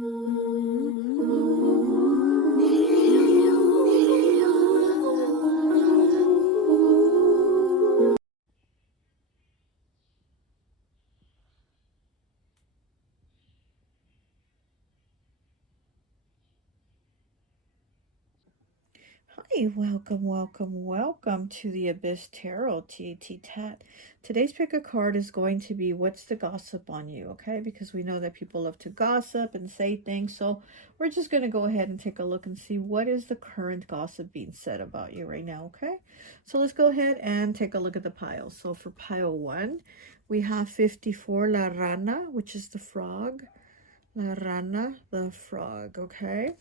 Hi, welcome to the Abyss Tarot T.A.T. Today's pick a card is going to be what's the gossip on you, okay? Because we know that people love to gossip and say things, so we're just going to go ahead and take a look and see what is the current gossip being said about you right now, okay? So let's go ahead and take a look at the piles. So for pile 1, we have 54 La Rana, which is the frog. La Rana, the frog, okay?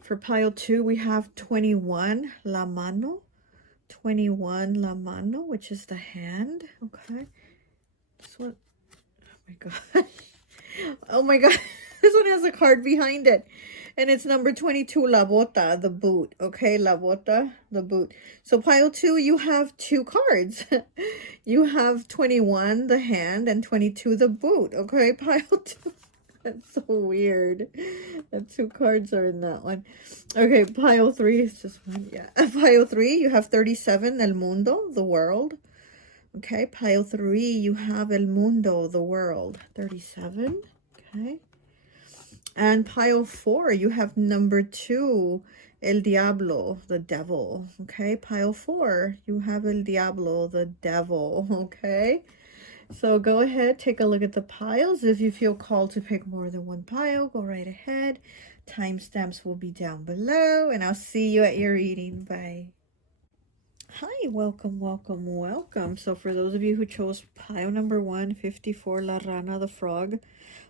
For pile 2, we have 21, La Mano. 21, La Mano, which is the hand. Okay. This one, oh my god. Oh my god. This one has a card behind it. And it's number 22, La Bota, the boot. Okay, La Bota, the boot. So pile 2, you have 2 cards. You have 21, the hand, and 22, the boot. Okay, pile 2. That's so weird. The 2 cards are in that one. Okay, pile 3 is just one. Yeah. Pile 3, you have 37, El Mundo, the world. Okay, pile 3, you have El Mundo, the world. 37. Okay. And pile 4, you have number 2, El Diablo, the devil. Okay, pile 4, you have El Diablo, the devil. Okay. So go ahead, take a look at the piles. If you feel called to pick more than one pile, go right ahead. Timestamps will be down below, and I'll see you at your reading. Bye. Hi, welcome. So for those of you who chose pile number 154, La Rana, the frog,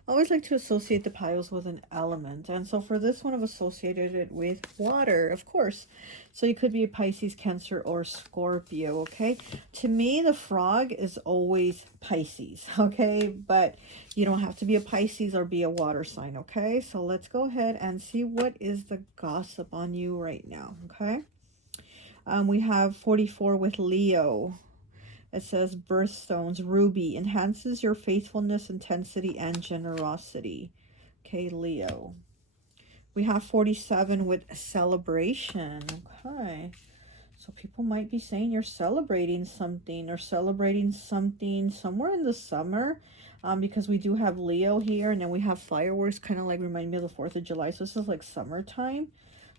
I always like to associate the piles with an element. And so for this one, I've associated it with water, of course. So you could be a Pisces, Cancer, or Scorpio, okay? To me, the frog is always Pisces, okay? But you don't have to be a Pisces or be a water sign, okay? So let's go ahead and see what is the gossip on you right now, okay? We have 44 with Leo. It says birthstones, ruby, enhances your faithfulness, intensity, and generosity. Okay, Leo. We have 47 with celebration. Okay. So people might be saying you're celebrating something or celebrating something somewhere in the summer. Because we do have Leo here, and then we have fireworks, kind of like remind me of the 4th of July. So this is like summertime.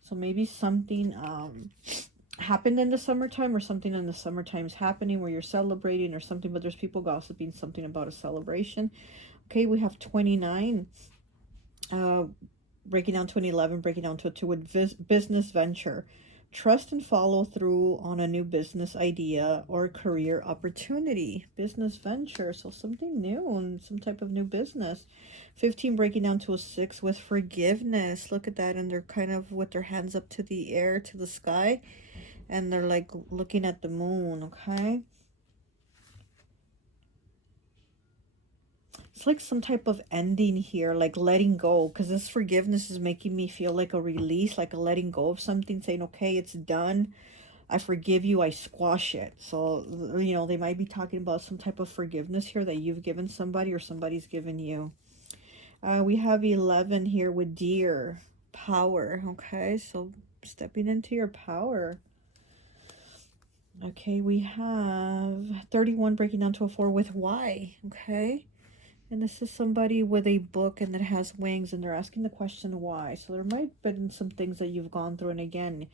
So maybe something happened in the summertime, or something in the summertime is happening where you're celebrating or something, but there's people gossiping something about a celebration. Okay, we have 29, breaking down to an 11, breaking down to a 2 with business venture. Trust and follow through on a new business idea or career opportunity. Business venture, so something new and some type of new business. 15, breaking down to a 6 with forgiveness. Look at that, and they're kind of with their hands up to the air, to the sky, and they're like looking at the moon. Okay, it's like some type of ending here, like letting go, because this forgiveness is making me feel like a release, like a letting go of something, saying, okay, it's done, I forgive you, I squash it. So you know, they might be talking about some type of forgiveness here that you've given somebody or somebody's given you. We have 11 here with deer, power. Okay, so stepping into your power. Okay, we have 31, breaking down to a 4 with why. Okay, and this is somebody with a book and that has wings, and they're asking the question why. So there might have been some things that you've gone through, and again,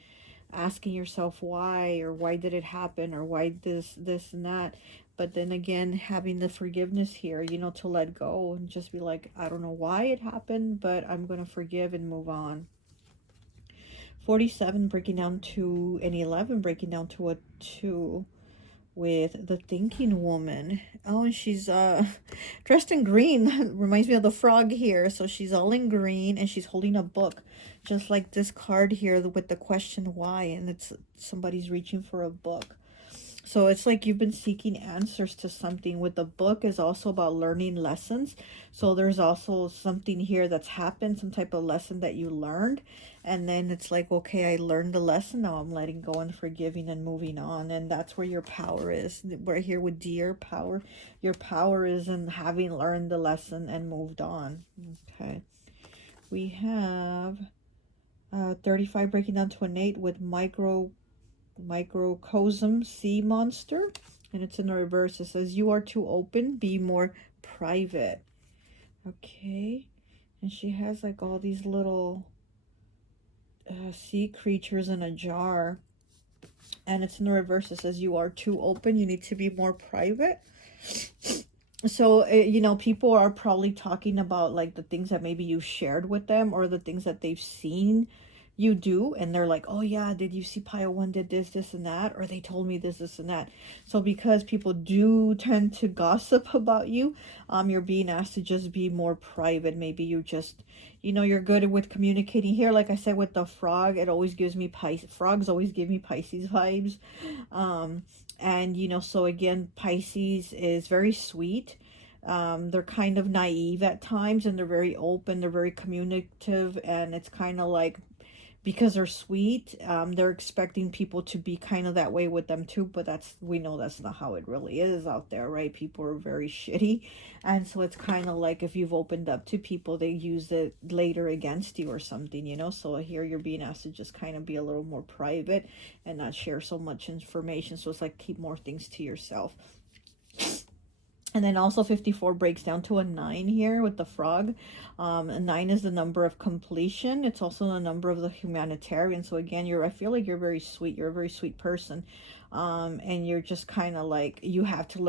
asking yourself why, or why did it happen, or why this and that. But then again, having the forgiveness here, you know, to let go and just be like, I don't know why it happened, but I'm going to forgive and move on. 47, breaking down to an 11, breaking down to a 2 with the thinking woman. Oh, and she's dressed in green. Reminds me of the frog here. So she's all in green, and she's holding a book, just like this card here with the question why, and it's somebody's reaching for a book. So it's like you've been seeking answers to something. With the book is also about learning lessons. So there's also something here that's happened, some type of lesson that you learned. And then it's like, okay, I learned the lesson. Now I'm letting go and forgiving and moving on. And that's where your power is. We're here with dear power. Your power is in having learned the lesson and moved on. Okay. We have 35 breaking down to an 8 with microcosm sea monster, and it's in the reverse. It says you are too open, be more private. Okay. And she has like all these little sea creatures in a jar, and it's in the reverse. It says you are too open, you need to be more private. So you know, people are probably talking about like the things that maybe you shared with them, or the things that they've seen you do, and they're like, oh yeah, did you see pile one did this and that, or they told me this and that. So because people do tend to gossip about you, you're being asked to just be more private. Maybe you just, you know, you're good with communicating here. Like I said with the frog, it always gives me frogs always give me Pisces vibes. um and you know, so again, Pisces is very sweet. They're kind of naive at times, and they're very open, they're very communicative, and it's kind of like, because they're sweet, they're expecting people to be kind of that way with them too, but that's, we know that's not how it really is out there, right? People are very shitty, and so it's kind of like if you've opened up to people, they use it later against you or something, you know. So here you're being asked to just kind of be a little more private and not share so much information. So it's like keep more things to yourself. And then also 54 breaks down to a 9 here with the frog. A 9 is the number of completion. It's also the number of the humanitarian. So again, I feel like you're very sweet. You're a very sweet person. And you're just kind of like, you've had to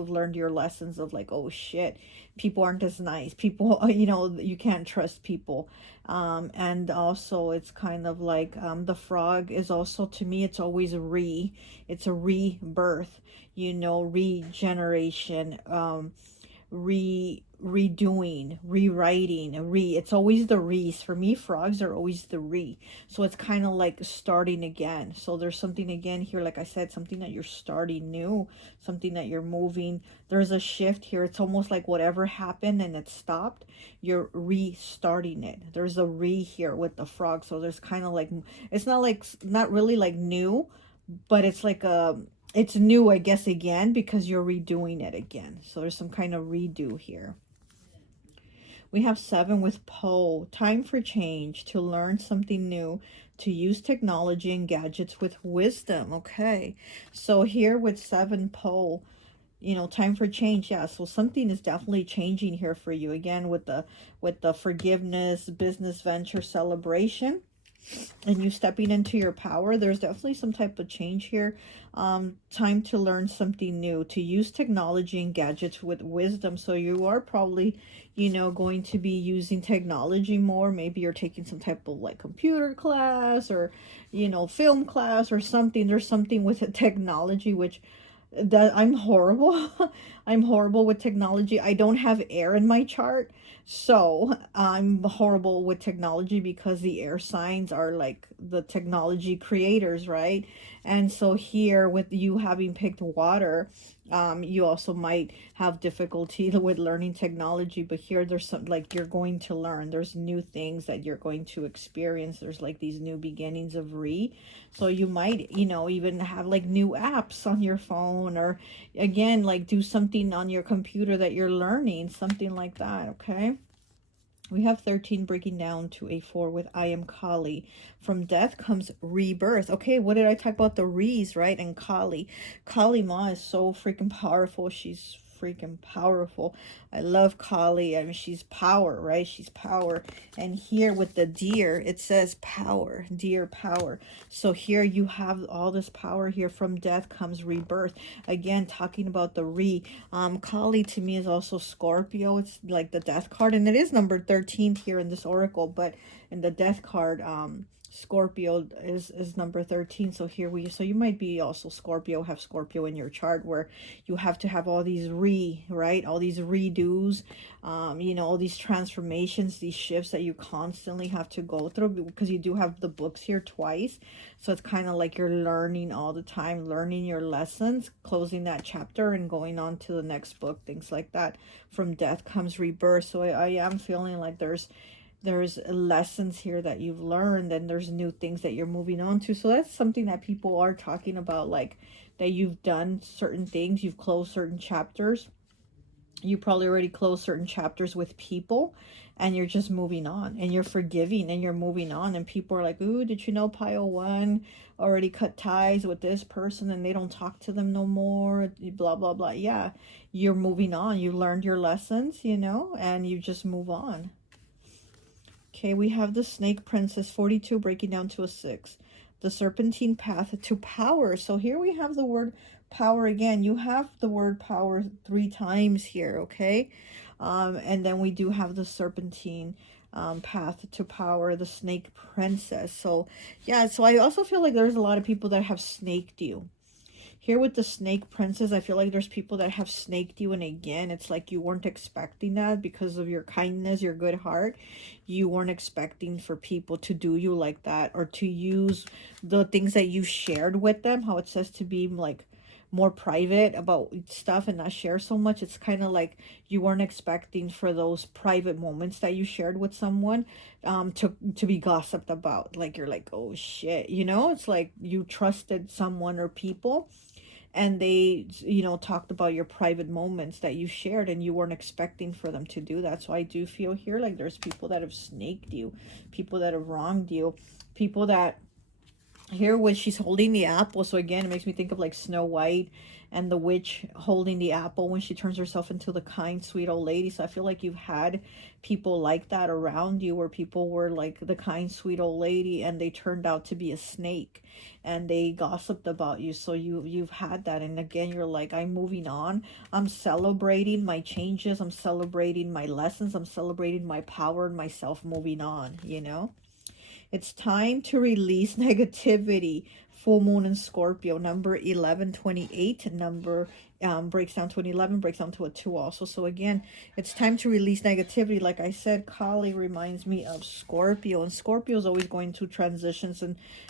have learned your lessons of like, oh shit, people aren't as nice. People, you know, you can't trust people. And also it's kind of like, the frog is also, to me, it's always it's a rebirth, you know, regeneration, redoing, rewriting, it's always the re's. For me, frogs are always the re. So it's kind of like starting again. So there's something again here, like I said, something that you're starting new, something that you're moving. There's a shift here. It's almost like whatever happened and it stopped, you're restarting it. There's a re here with the frog. So there's kind of like, it's not really like new, but it's like it's new, I guess, again, because you're redoing it again. So there's some kind of redo here. We have 7 with Poe. Time for change, to learn something new, to use technology and gadgets with wisdom. Okay. So here with 7 Poe, you know, time for change. Yeah, so something is definitely changing here for you. Again, with the forgiveness, business venture celebration, and you stepping into your power, there's definitely some type of change here. Time to learn something new, to use technology and gadgets with wisdom. So you are probably, you know, going to be using technology more. Maybe you're taking some type of like computer class, or, you know, film class or something. There's something with the technology, which that I'm horrible. I'm horrible with technology. I don't have air in my chart, so I'm horrible with technology because the air signs are like the technology creators, right? And so here with you having picked water, you also might have difficulty with learning technology, but here there's some, like, you're going to learn, there's new things that you're going to experience. There's like these new beginnings of so you might, you know, even have like new apps on your phone, or again, like do something on your computer that you're learning, something like that. Okay. We have 13 breaking down to a 4 with I am Kali. From death comes rebirth. Okay, what did I talk about? The re's, right? And Kali. Kali Ma is so freaking powerful. She's freaking powerful. I love Kali. I mean, she's power, right? She's power. And here with the deer, it says power, deer power. So here you have all this power here. From death comes rebirth. Again, talking about the re. Kali to me is also Scorpio. It's like the death card, and it is number 13 here in this oracle, but in the death card, Scorpio is number 13. So here so you might be also Scorpio, have Scorpio in your chart, where you have to have all these right? All these redos, you know, all these transformations, these shifts that you constantly have to go through, because you do have the books here twice. So it's kind of like you're learning all the time, learning your lessons, closing that chapter and going on to the next book, things like that. From death comes rebirth. So I am feeling like there's lessons here that you've learned, and there's new things that you're moving on to. So that's something that people are talking about, like that you've done certain things, you've closed certain chapters. You probably already closed certain chapters with people, and you're just moving on, and you're forgiving, and you're moving on. And people are like, ooh, did you know pile one already cut ties with this person and they don't talk to them no more, blah blah blah. Yeah, you're moving on, you learned your lessons, you know, and you just move on. Okay, we have the Snake Princess, 42, breaking down to a 6. The Serpentine Path to Power. So here we have the word power again. You have the word power 3 times here, okay? And then we do have the Serpentine path to power, the Snake Princess. So, yeah, so I also feel like there's a lot of people that have snaked you. Here with the Snake Princess, I feel like there's people that have snaked you, and again, it's like you weren't expecting that because of your kindness, your good heart. You weren't expecting for people to do you like that, or to use the things that you shared with them, how it says to be like more private about stuff and not share so much. It's kind of like you weren't expecting for those private moments that you shared with someone to be gossiped about. Like you're like, oh shit, you know, it's like you trusted someone or people, and they, you know, talked about your private moments that you shared, and you weren't expecting for them to do that. So I do feel here like there's people that have snaked you, people that have wronged you, people that, here when she's holding the apple, so again it makes me think of like Snow White and the witch holding the apple when she turns herself into the kind sweet old lady. So I feel like you've had people like that around you, where people were like the kind sweet old lady and they turned out to be a snake, and they gossiped about you. So you've had that, and again you're like, I'm moving on, I'm celebrating my changes, I'm celebrating my lessons, I'm celebrating my power and myself, moving on, you know. It's time to release negativity. Full moon in Scorpio, number 1128. Number breaks down to an 11, breaks down to a 2 also. So again, it's time to release negativity. Like I said, Kali reminds me of Scorpio, and Scorpio is always going through transitions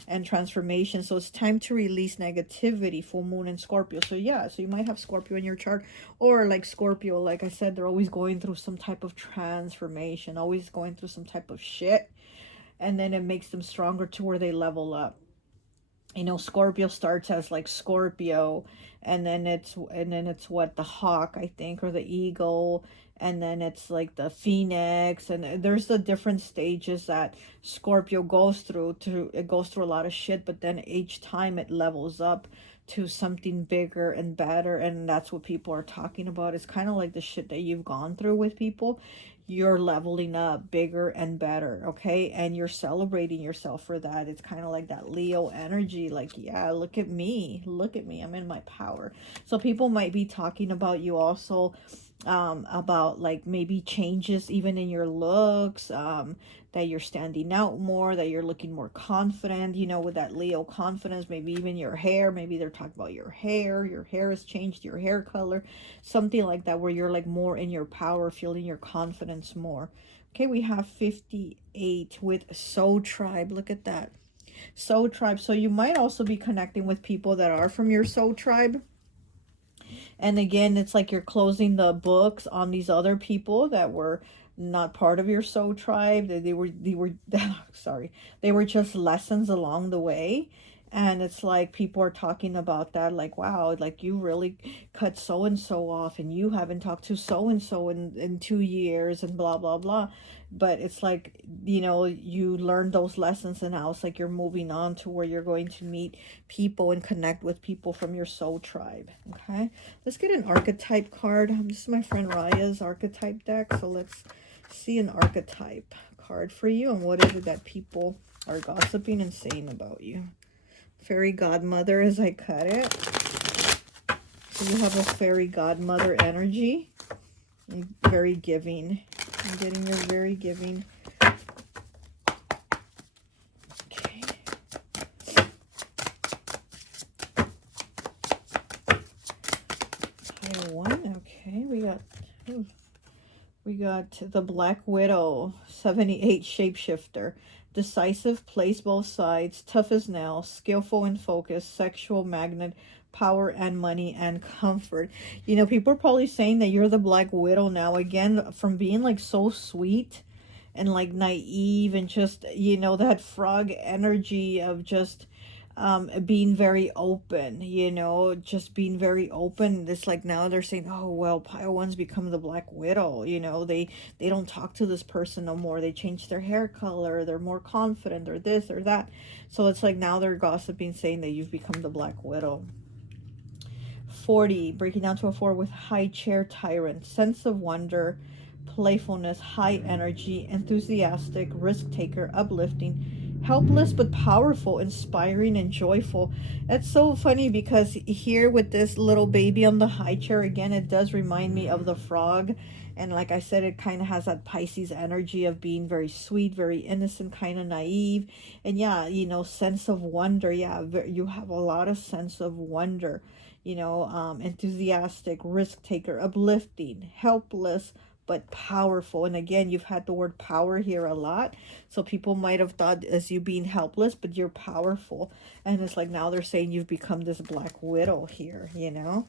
and transformation. So it's time to release negativity. Full moon in Scorpio. So yeah, so you might have Scorpio in your chart, or like Scorpio, like I said, they're always going through some type of transformation, always going through some type of shit, and then it makes them stronger to where they level up. You know, Scorpio starts as like Scorpio, and then it's what, the hawk, I think, or the eagle, and then it's like the phoenix, and there's the different stages that Scorpio goes through. It goes through a lot of shit, but then each time it levels up to something bigger and better, and that's what people are talking about. It's kind of like the shit that you've gone through with people. You're leveling up bigger and better, okay, and you're celebrating yourself for that. It's kind of like that Leo energy, like, yeah, look at me, I'm in my power. So people might be talking about you also, about like maybe changes even in your looks, that you're standing out more, that you're looking more confident, you know, with that Leo confidence. Maybe even your hair, maybe they're talking about your hair has changed, your hair color, something like that, where you're like more in your power, feeling your confidence more. Okay, we have 58 with Soul Tribe. Look at that. Soul Tribe. So you might also be connecting with people that are from your Soul Tribe. And again, it's like you're closing the books on these other people that were not part of your soul tribe. They were sorry, they were just lessons along the way. And it's like people are talking about that, like, wow, like you really cut so and so off, and you haven't talked to so and so in 2 years, and blah blah blah. But it's like, you know, you learned those lessons, and now it's like you're moving on to where you're going to meet people and connect with people from your soul tribe. Okay, let's get an archetype card. This is my friend Raya's archetype deck, so let's see an archetype card for you, and what is it that people are gossiping and saying about you. Fairy godmother as I cut it. So you have a fairy godmother energy. Very giving. I'm getting you're very giving. Okay. got the Black Widow, 78 shapeshifter. Decisive, plays both sides, tough as nails, skillful and focused, sexual magnet, power and money and comfort. You know, people are probably saying that you're the Black Widow now. Again, from being like so sweet and like naive and just, you know, that frog energy of just being very open, you know, just being very open. It's like now they're saying, oh well, pile one's become the Black Widow, you know, they don't talk to this person no more, they change their hair color, they're more confident, or this or that. So it's like now they're gossiping, saying that you've become the Black Widow. 40, breaking down to a 4 with high chair tyrant, sense of wonder, playfulness, high energy, enthusiastic, risk taker, uplifting, helpless but powerful, inspiring and joyful. That's so funny because here with this little baby on the high chair, again, it does remind me of the frog. And like I said, it kind of has that Pisces energy of being very sweet, very innocent, kind of naive. And yeah, you know, sense of wonder. Yeah, you have a lot of sense of wonder. You know, enthusiastic, risk taker, uplifting, helpless, but powerful. And again, you've had the word power here a lot. So people might have thought as you being helpless, but you're powerful. And it's like now they're saying you've become this Black Widow here, you know.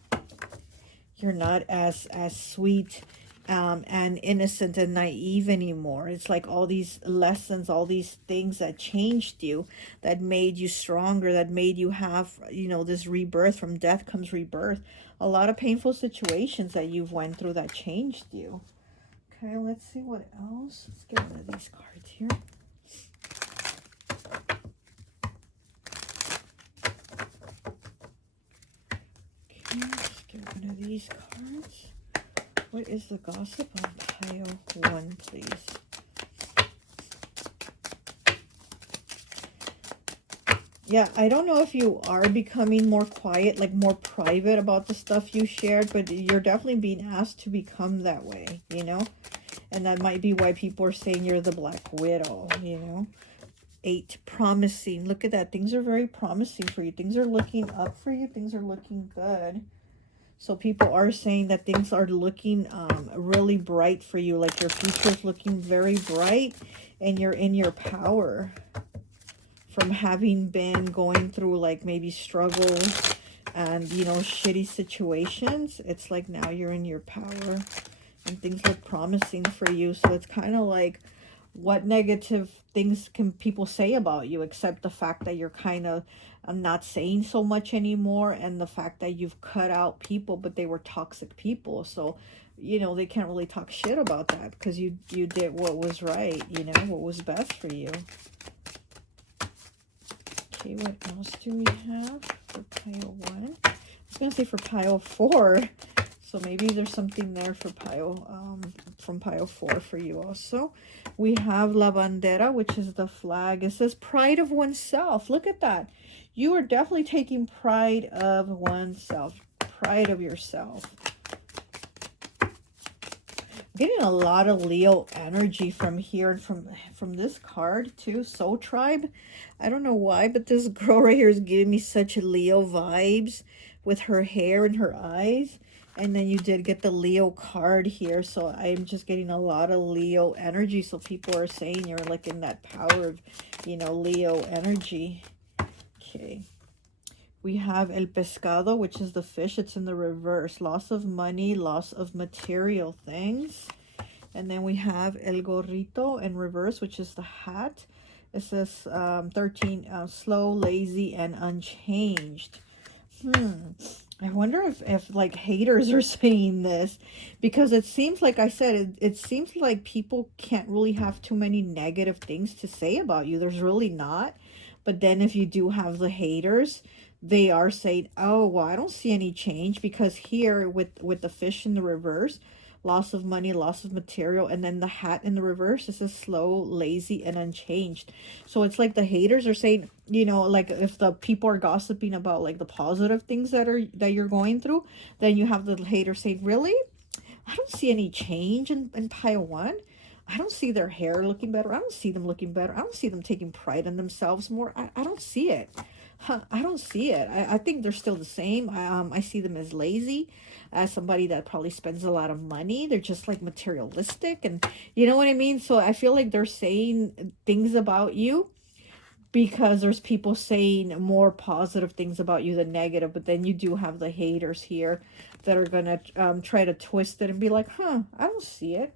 You're not as sweet and innocent and naive anymore. It's like all these lessons, all these things that changed you, that made you stronger, that made you have, you know, this rebirth. From death comes rebirth. A lot of painful situations that you've went through that changed you. Okay, let's see what else. Let's get one of these cards here. Okay, let's get one of these cards. What is the gossip on pile 1, please? Yeah, I don't know if you are becoming more quiet, like more private about the stuff you shared, but you're definitely being asked to become that way, you know? And that might be why people are saying you're the Black Widow, you know? 8, promising. Look at that. Things are very promising for you. Things are looking up for you. Things are looking good. So people are saying that things are looking really bright for you. Like your future is looking very bright and you're in your power. From having been going through like maybe struggles and, you know, shitty situations, it's like now you're in your power and things look promising for you. So it's kind of like, what negative things can people say about you except the fact that you're kind of not saying so much anymore, and the fact that you've cut out people, but they were toxic people. So, you know, they can't really talk shit about that because you did what was right, you know, what was best for you. Okay, what else do we have for pile 1? I was going to say for pile 4. So maybe there's something there for pile, from pile 4 for you also. We have La Bandera, which is the flag. It says pride of oneself. Look at that. You are definitely taking pride of oneself. Pride of yourself. I'm getting a lot of Leo energy from here and from this card too. Soul Tribe. I don't know why, but this girl right here is giving me such Leo vibes with her hair and her eyes. And then you did get the Leo card here. So I'm just getting a lot of Leo energy. So people are saying you're like in that power of, you know, Leo energy. Okay. We have El Pescado, which is the fish. It's in the reverse. Loss of money, loss of material things. And then we have El Gorrito in reverse, which is the hat. It says 13, slow, lazy, and unchanged. I wonder if like haters are saying this, because it seems like I said, it seems like people can't really have too many negative things to say about you. There's really not. But then if you do have the haters, they are saying, oh, well, I don't see any change, because here with the fish in the reverse, loss of money, loss of material, and then the hat in the reverse, this is slow, lazy, and unchanged. So it's like the haters are saying, you know, like if the people are gossiping about like the positive things that you're going through, then you have the haters saying, really? I don't see any change in pile 1. I don't see their hair looking better. I don't see them looking better. I don't see them taking pride in themselves more. I don't see it. I don't see it. I think they're still the same. I see them as lazy, as somebody that probably spends a lot of money. They're just like materialistic, and you know what I mean? So I feel like they're saying things about you because there's people saying more positive things about you than negative, but then you do have the haters here that are gonna try to twist it and be like, huh, I don't see it.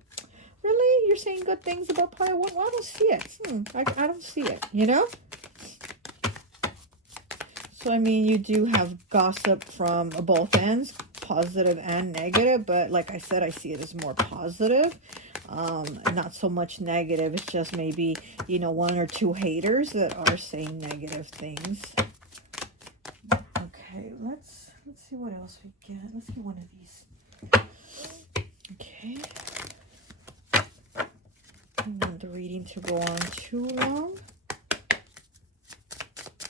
Really? You're saying good things about Pi? Well, I don't see it. I don't see it, you know? So, I mean, you do have gossip from both ends, positive and negative, but like I said, I see it as more positive, not so much negative. It's just maybe, you know, one or two haters that are saying negative things. Okay, let's see what else we get. Let's get one of these. Okay. I don't want the reading to go on too long.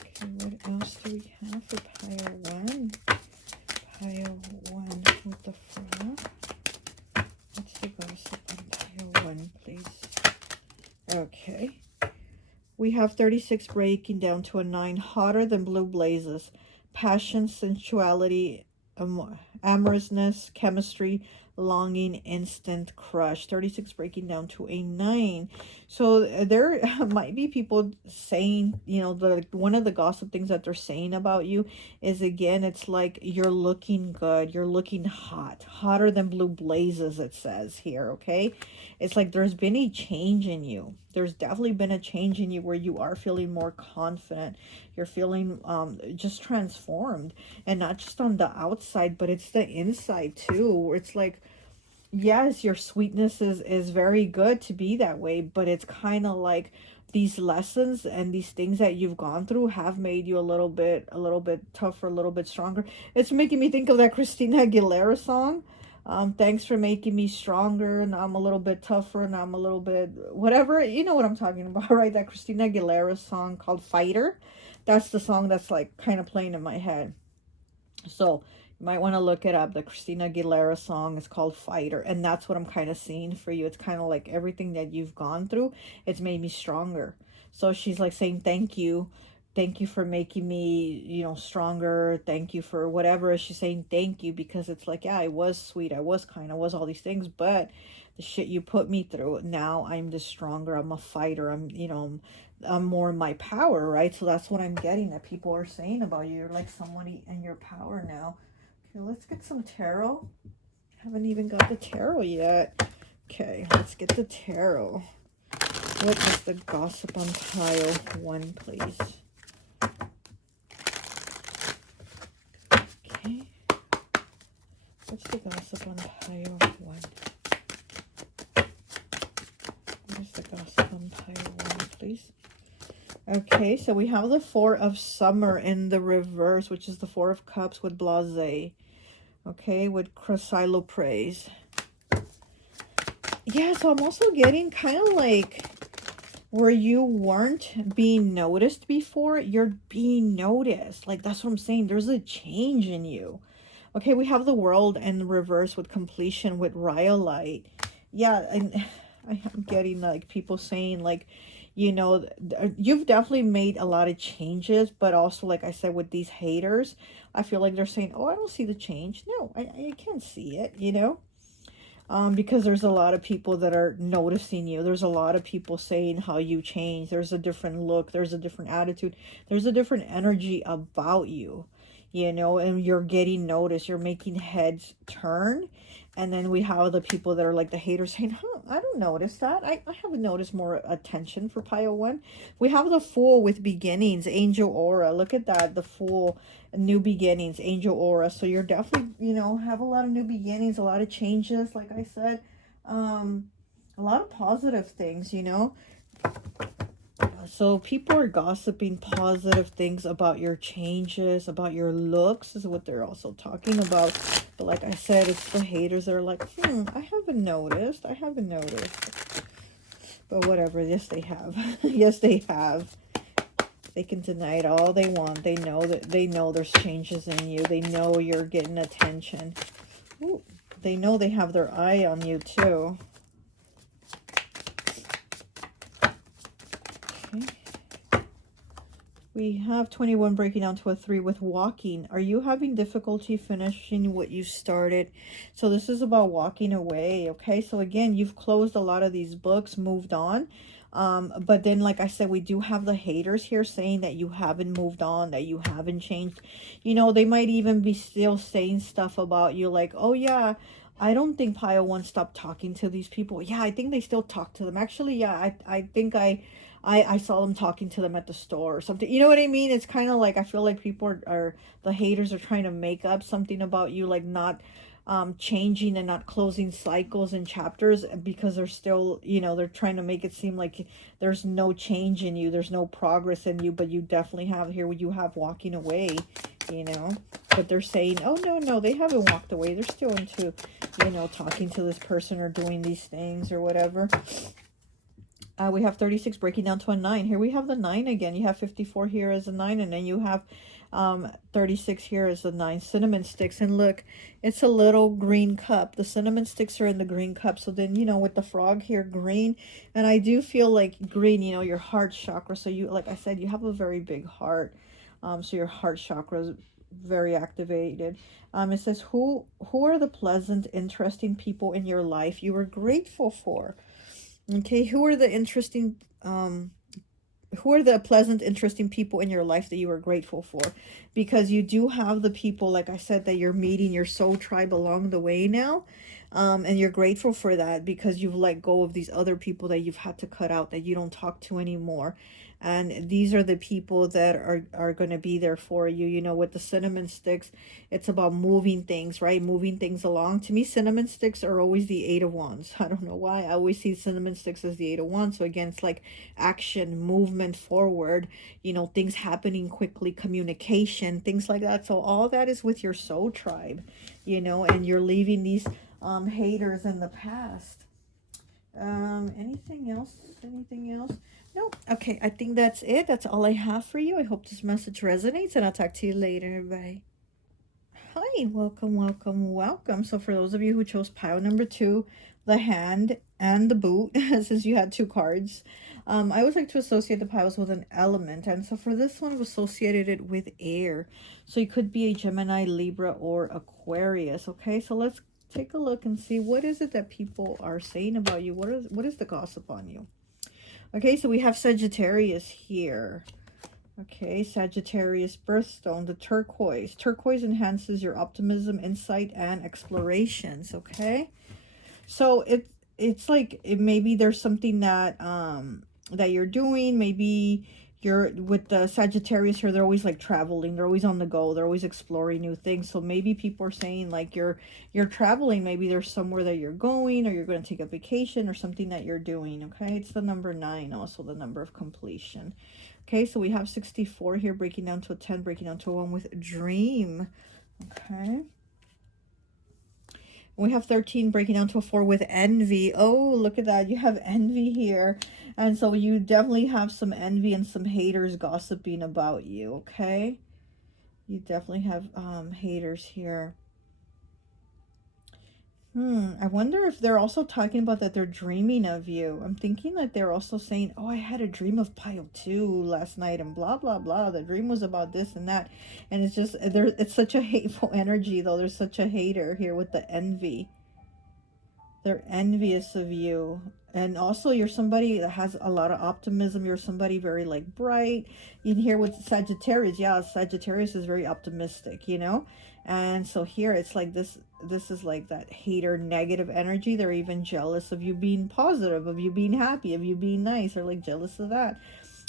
Okay, what else do we have for pile one? Pile one with the four. What's the gossip on pile one, please? Okay. We have 36 breaking down to a 9. Hotter than blue blazes. Passion, sensuality, amorousness, chemistry, longing, instant crush. 36 breaking down to a 9. So there might be people saying, you know, one of the gossip things that they're saying about you is, again, it's like you're looking good, you're looking hot, hotter than blue blazes, it says here. Okay, it's like there's been a change in you. There's definitely been a change in you where you are feeling more confident. You're feeling just transformed, and not just on the outside, but it's the inside too. It's like, yes, your sweetness is very good to be that way, but it's kind of like these lessons and these things that you've gone through have made you a little bit tougher, a little bit stronger. It's making me think of that Christina Aguilera song. Thanks for making me stronger, and I'm a little bit tougher, and I'm a little bit whatever. You know what I'm talking about, right? That Christina Aguilera song called Fighter. That's the song that's like kind of playing in my head. So you might want to look it up. The Christina Aguilera song is called Fighter. And that's what I'm kind of seeing for you. It's kind of like everything that you've gone through, it's made me stronger. So she's like saying, thank you. Thank you for making me, you know, stronger. Thank you for whatever. She's saying thank you because it's like, yeah, I was sweet. I was kind. I was all these things. But the shit you put me through, now I'm just stronger. I'm a fighter. I'm, you know, I'm more in my power, right? So that's what I'm getting that people are saying about you. You're like somebody in your power now. Okay, let's get some tarot. Haven't even got the tarot yet. Okay, let's get the tarot. What is the gossip on pile one, please? Okay. What's the gossip on pile one? What is the gossip on pile one, please? Okay, so we have the Four of Summer in the reverse, which is the Four of Cups with Blasé. Okay, with Chrysoprase. Yeah, so I'm also getting kind of like where you weren't being noticed before, you're being noticed. Like, that's what I'm saying. There's a change in you. Okay, we have the World in the reverse with Completion with Rhyolite. Yeah, and I'm getting like people saying like, you know, you've definitely made a lot of changes, but also, like I said, with these haters, I feel like they're saying, oh, I don't see the change. No, I can't see it, you know? Because there's a lot of people that are noticing you. There's a lot of people saying how you change. There's a different look. There's a different attitude. There's a different energy about you, you know, and you're getting noticed. You're making heads turn. And then we have the people that are like the haters saying, huh, I don't notice that. I haven't noticed more attention for pile one. We have the Fool with beginnings, Angel Aura. Look at that, the Fool, new beginnings, Angel Aura. So you're definitely, you know, have a lot of new beginnings, a lot of changes, like I said. A lot of positive things, you know. So people are gossiping positive things about your changes, about your looks is what they're also talking about. But like I said, it's the haters that are like, I haven't noticed. I haven't noticed. But whatever. Yes, they have. Yes, they have. They can deny it all they want. They know that there's changes in you. They know you're getting attention. Ooh, they know they have their eye on you too. Okay. We have 21 breaking down to a 3 with walking. Are you having difficulty finishing what you started? So this is about walking away, okay? So again, you've closed a lot of these books, moved on. But then, like I said, we do have the haters here saying that you haven't moved on, that you haven't changed. You know, they might even be still saying stuff about you like, oh yeah, I don't think Pile 1 stopped talking to these people. Yeah, I think they still talk to them. Actually, yeah, I think I saw them talking to them at the store or something. You know what I mean? It's kind of like, I feel like people are the haters are trying to make up something about you, like not changing and not closing cycles and chapters, because they're still, you know, they're trying to make it seem like there's no change in you, there's no progress in you, but you definitely have here, you have walking away, you know. But they're saying, oh no, no, they haven't walked away, they're still into, you know, talking to this person or doing these things or whatever. We have 36 breaking down to a 9. Here we have the 9 again. You have 54 here as a 9, and then you have 36 here as a 9. Cinnamon sticks. And look, it's a little green cup. The cinnamon sticks are in the green cup. So then, you know, with the frog here, green. And I do feel like green, you know, your heart chakra. So you, like I said, you have a very big heart. So your heart chakra is very activated. It says, who are the pleasant, interesting people in your life you are grateful for? Okay, who are the pleasant, interesting people in your life that you are grateful for? Because you do have the people, like I said, that you're meeting your soul tribe along the way now. And you're grateful for that because you've let go of these other people that you've had to cut out, that you don't talk to anymore. And these are the people that are going to be there for you. You know, with the cinnamon sticks, it's about moving things, right? Moving things along. To me, cinnamon sticks are always the 8 of Wands. I don't know why. I always see cinnamon sticks as the 8 of Wands. So again, it's like action, movement forward, you know, things happening quickly, communication, things like that. So all that is with your soul tribe, you know, and you're leaving these haters in the past. Anything else? Anything else? Nope. Okay, I think that's it. That's all I have for you. I hope this message resonates, and I'll talk to you later. Bye. Hi, welcome, welcome, welcome. So for those of you who chose pile number 2, the hand and the boot, since you had 2 cards, I always like to associate the piles with an element. And so for this one, I've associated it with air. So you could be a Gemini, Libra, or Aquarius. Okay, so let's take a look and see what is it that people are saying about you. What is the gossip on you? Okay, so we have Sagittarius here. Okay, Sagittarius birthstone, the turquoise. Turquoise enhances your optimism, insight, and explorations. Okay, so it's like maybe there's something that that you're doing. Maybe you're with the Sagittarius here. They're always like traveling. They're always on the go. They're always exploring new things. So maybe people are saying like you're traveling. Maybe there's somewhere that you're going, or you're going to take a vacation, or something that you're doing. Okay, it's the number 9, also the number of completion. Okay, so we have 64 here, breaking down to a 10, breaking down to a 1 with dream. Okay. We have 13 breaking down to a 4 with envy. Oh, look at that. You have envy here. And so you definitely have some envy and some haters gossiping about you, okay? You definitely have haters here. I wonder if they're also talking about that they're dreaming of you. I'm thinking that they're also saying, oh, I had a dream of pile 2 last night and blah, blah, blah. The dream was about this and that. And it's just, it's such a hateful energy, though. There's such a hater here with the envy. They're envious of you. And also you're somebody that has a lot of optimism. You're somebody very like bright. In here with Sagittarius, yeah, Sagittarius is very optimistic, you know. And so here it's like this is like that hater negative energy. They're even jealous of you being positive, of you being happy, of you being nice. They're like jealous of that.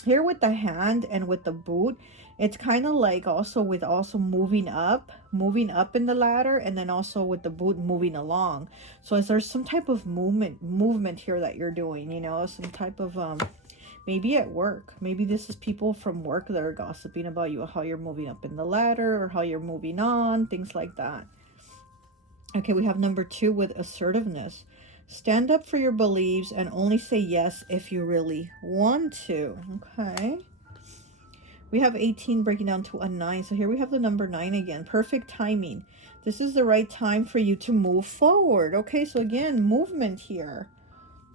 Here with the hand and with the boot, it's kind of like also with moving up in the ladder, and then also with the boot moving along. So is there some type of movement here that you're doing, you know, some type of maybe at work. Maybe this is people from work that are gossiping about you, how you're moving up in the ladder or how you're moving on, things like that. Okay, we have number 2 with assertiveness. Stand up for your beliefs and only say yes if you really want to. Okay. We have 18 breaking down to a 9. So here we have the number 9 again. Perfect timing. This is the right time for you to move forward. Okay, so again, movement here.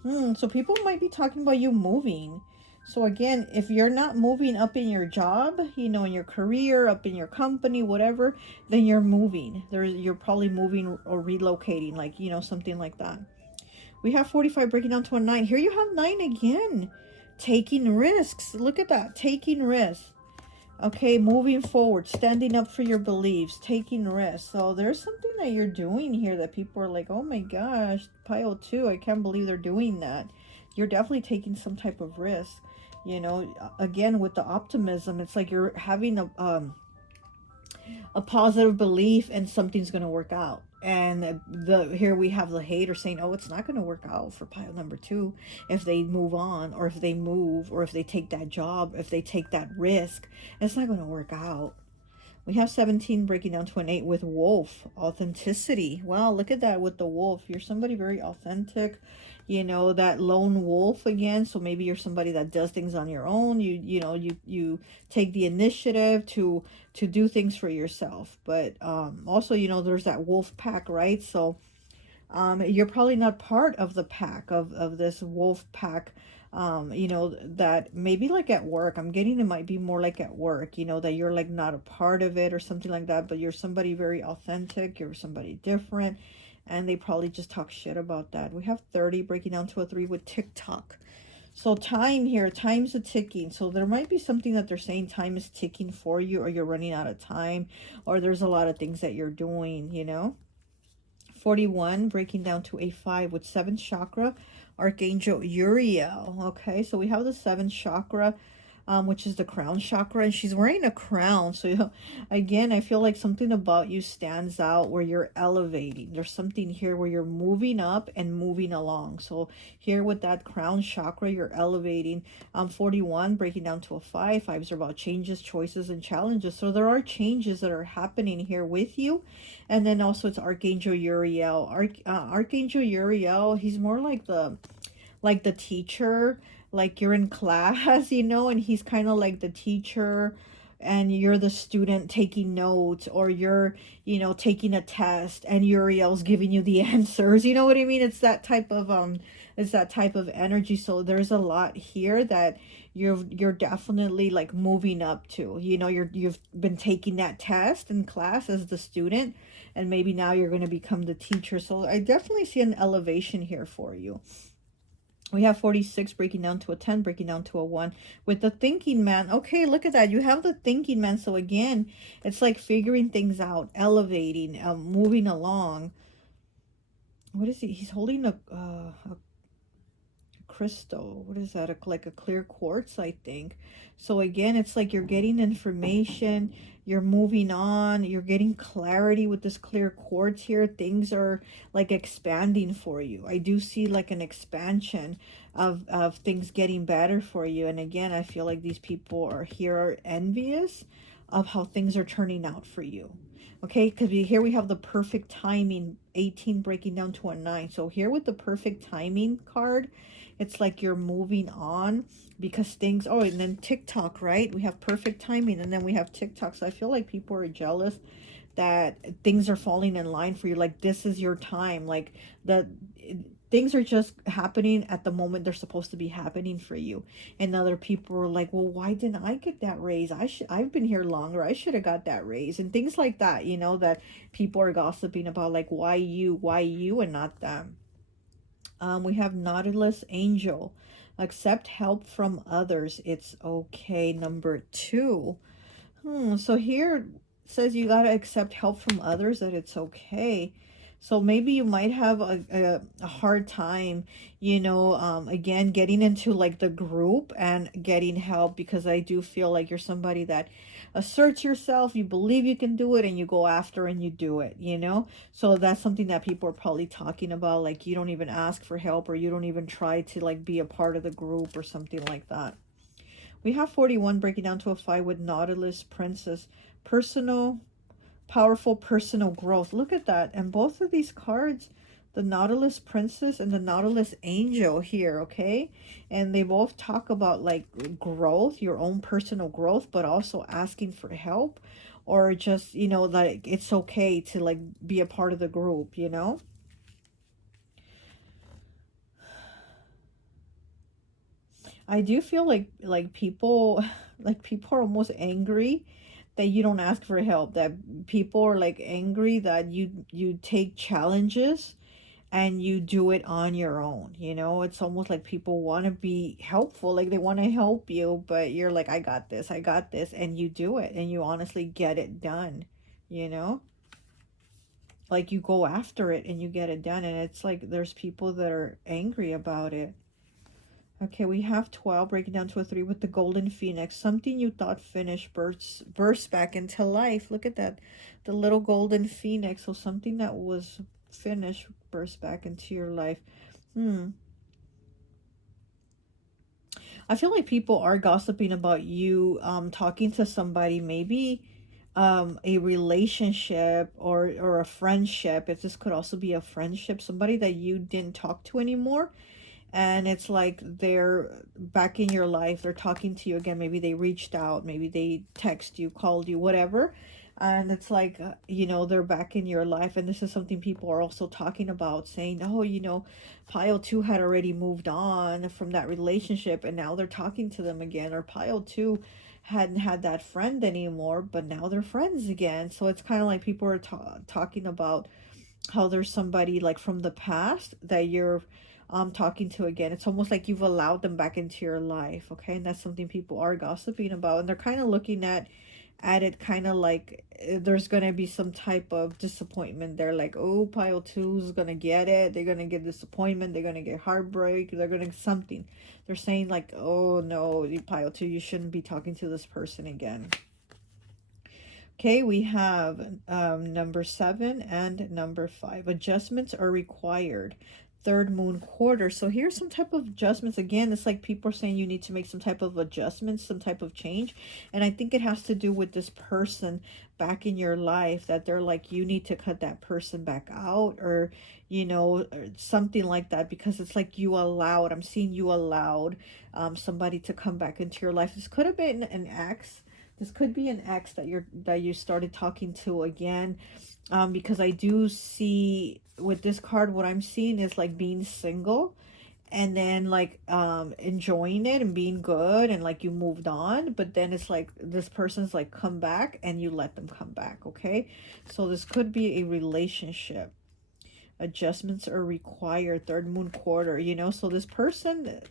So people might be talking about you moving. So again, if you're not moving up in your job, you know, in your career, up in your company, whatever, then you're moving. You're probably moving or relocating, like, you know, something like that. We have 45 breaking down to a 9. Here you have 9 again. Taking risks. Look at that. Taking risks. Okay, moving forward, standing up for your beliefs, taking risks. So there's something that you're doing here that people are like, oh my gosh, pile 2, I can't believe they're doing that. You're definitely taking some type of risk. You know, again, with the optimism, it's like you're having a positive belief and something's going to work out. And here we have the hater saying, oh, it's not going to work out for pile number 2 if they move on, or if they move, or if they take that job, if they take that risk. It's not going to work out. We have 17 breaking down to an 8 with wolf. Authenticity. Wow, look at that with the wolf. You're somebody very authentic. You know, that lone wolf again. So maybe you're somebody that does things on your own. You take the initiative to do things for yourself. But also, you know, there's that wolf pack, right? So you're probably not part of the pack of this wolf pack. You know, that maybe like at work, I'm getting it might be more like at work, you know, that you're like not a part of it or something like that, but you're somebody very authentic, you're somebody different, and they probably just talk shit about that. We have 30 breaking down to a 3 with TikTok. So time here, time's a ticking. So there might be something that they're saying time is ticking for you, or you're running out of time, or there's a lot of things that you're doing, you know. 41 breaking down to a 5 with 7th chakra, Archangel Uriel. Okay, so we have the 7th chakra, which is the crown chakra, and she's wearing a crown. So, you know, again, I feel like something about you stands out where you're elevating. There's something here where you're moving up and moving along. So here with that crown chakra, you're elevating. 41 breaking down to a 5. Fives are about changes, choices, and challenges. So there are changes that are happening here with you. And then also it's Archangel Uriel. Archangel Uriel, he's more like the teacher, like you're in class, you know, and he's kind of like the teacher, and you're the student taking notes, or you're, you know, taking a test and Uriel's giving you the answers. You know what I mean? It's that type of energy. So there's a lot here that you're definitely like moving up to. You know, you've been taking that test in class as the student, and maybe now you're going to become the teacher. So I definitely see an elevation here for you. We have 46 breaking down to a 10, breaking down to a 1 with the thinking man. Okay, look at that. You have the thinking man. So again, it's like figuring things out, elevating, moving along. What is he? He's holding a crystal. What is that? Like a clear quartz, I think. So again, it's like you're getting information, you're moving on, you're getting clarity with this clear quartz here. Things are like expanding for you. I do see like an expansion of things getting better for you. And again, I feel like these people are here are envious of how things are turning out for you. Okay, because here we have the perfect timing, 18 breaking down to a 9. So here with the perfect timing card, it's like you're moving on because things, oh, and then TikTok, right? We have perfect timing, and then we have TikTok. So I feel like people are jealous that things are falling in line for you. Like this is your time. Like the things are just happening at the moment they're supposed to be happening for you. And other people are like, well, why didn't I get that raise? I've been here longer. I should have got that raise, and things like that, you know, that people are gossiping about, like, why you and not them. We have Nautilus Angel. Accept help from others. It's okay. Number 2. So here it says you got to accept help from others, that it's okay. So maybe you might have a hard time, you know, again, getting into like the group and getting help, because I do feel like you're somebody that asserts yourself, you believe you can do it, and you go after and you do it, you know? So that's something that people are probably talking about, like you don't even ask for help, or you don't even try to like be a part of the group or something like that. We have 41 breaking down to a 5 with Nautilus Princess. Personal, powerful personal growth. Look at that. And both of these cards, the Nautilus Princess and the Nautilus Angel here, okay? And they both talk about like growth, your own personal growth, but also asking for help, or just, you know, like it's okay to like be a part of the group, you know? I do feel like people like people are almost angry that you don't ask for help. That people are like angry that you take challenges and you do it on your own. You know, it's almost like people want to be helpful, like they want to help you, but you're like, I got this, and you do it and you honestly get it done, you know? Like you go after it and you get it done, and it's like there's people that are angry about it. Okay, we have 12 breaking down to a 3 with the golden phoenix. Something you thought finished bursts back into life. Look at that. The little golden phoenix. So something that was finished bursts back into your life. I feel like people are gossiping about you talking to somebody, maybe a relationship or a friendship. If this could also be a friendship, somebody that you didn't talk to anymore, and it's like they're back in your life, they're talking to you again, maybe they reached out, maybe they text you, called you, whatever, and it's like you know, they're back in your life. And this is something people are also talking about, saying, oh, you know, pile 2 had already moved on from that relationship and now they're talking to them again, or pile 2 hadn't had that friend anymore but now they're friends again. So it's kind of like people are talking about how there's somebody like from the past that you're talking to again. It's almost like you've allowed them back into your life. Okay, and that's something people are gossiping about, and they're kind of looking at it kind of like there's gonna be some type of disappointment. They're like, oh, pile 2's gonna get it, they're gonna get disappointment, they're gonna get heartbreak, they're gonna something. They're saying like, oh no, you pile 2, you shouldn't be talking to this person again. Okay, we have number 7 and number 5. Adjustments are required. Third moon quarter. So here's some type of adjustments. Again, it's like people are saying you need to make some type of adjustments, some type of change. And I think it has to do with this person back in your life, that they're like, you need to cut that person back out, or, you know, or something like that, because it's like you allowed, I'm seeing you allowed somebody to come back into your life. This could have been an ex. This could be an ex that you started talking to again, because I do see with this card, what I'm seeing is like being single, and then like enjoying it and being good, and like you moved on, but then it's like this person's like come back and you let them come back. Okay, so this could be a relationship. Adjustments are required. Third moon quarter, you know, so this person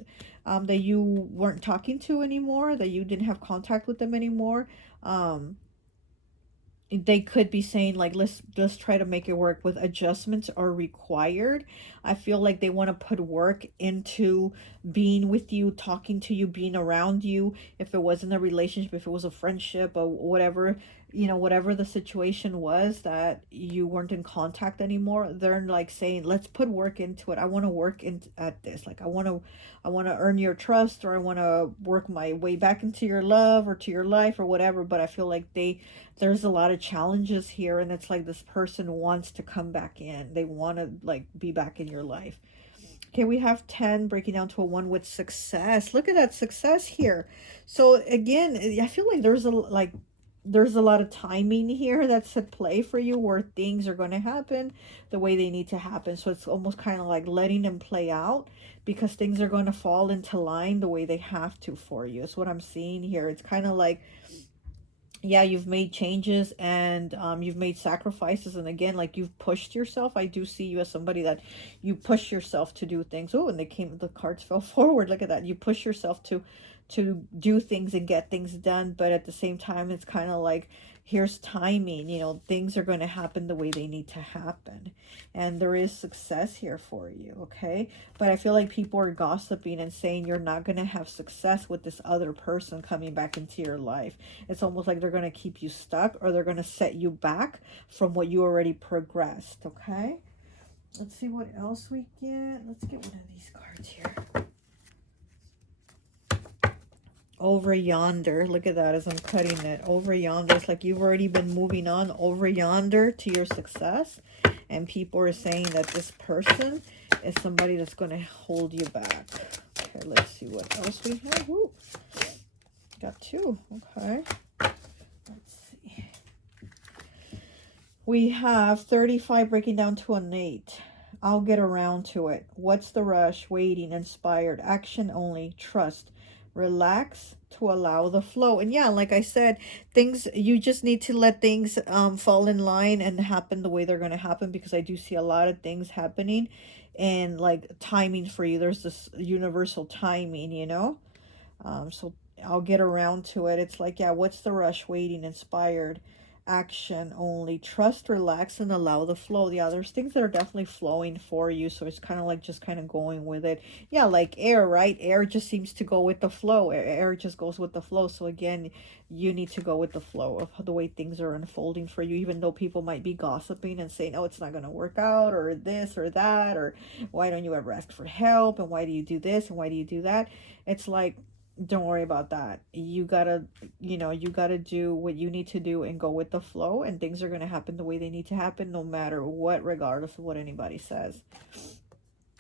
that you weren't talking to anymore, that you didn't have contact with them anymore, they could be saying like, let's try to make it work. With adjustments are required, I feel like they want to put work into being with you, talking to you, being around you. If it wasn't a relationship, if it was a friendship or whatever, you know, whatever the situation was that you weren't in contact anymore, they're like saying, let's put work into it. I want to work in at this. Like I want to earn your trust, or I want to work my way back into your love or to your life or whatever. But I feel like there's a lot of challenges here, and it's like this person wants to come back in. They want to like be back in your life. Okay, we have 10 breaking down to a 1 with success. Look at that success here. So again, I feel like there's a lot of timing here that's at play for you, where things are going to happen the way they need to happen. So it's almost kind of like letting them play out, because things are going to fall into line the way they have to for you. That's what I'm seeing here. It's kind of like, yeah, you've made changes, and you've made sacrifices, and again, like you've pushed yourself. I do see you as somebody that you push yourself to do things. Oh, and the cards fell forward. Look at that. You push yourself to do things and get things done, but at the same time, it's kind of like, here's timing. You know, things are going to happen the way they need to happen, and there is success here for you. Okay, but I feel like people are gossiping and saying you're not going to have success with this other person coming back into your life. It's almost like they're going to keep you stuck, or they're going to set you back from what you already progressed. Okay, let's see what else we get. Let's get one of these cards here. Over yonder. Look at that as I'm cutting it. Over yonder. It's like you've already been moving on over yonder to your success. And people are saying that this person is somebody that's going to hold you back. Okay, let's see what else we have. Ooh, got 2. Okay. Let's see. We have 35 breaking down to an 8. I'll get around to it. What's the rush? Waiting, inspired, action only, trust, relax to allow the flow. And yeah, like I said, things, you just need to let things fall in line and happen the way they're going to happen, because I do see a lot of things happening and like timing for you. There's this universal timing, you know? So I'll get around to it. It's like, yeah, what's the rush? Waiting, inspired, action only, trust, relax, and allow the flow. Yeah, there's things that are definitely flowing for you. So it's kind of like just kind of going with it. Yeah, like air, right? Air just seems to go with the flow. Air just goes with the flow. So again, you need to go with the flow of the way things are unfolding for you, even though people might be gossiping and saying, oh, it's not going to work out, or this or that, or why don't you ever ask for help, and why do you do this, and why do you do that? It's like, don't worry about that. You gotta, you gotta do what you need to do and go with the flow, and things are gonna happen the way they need to happen, no matter what, regardless of what anybody says.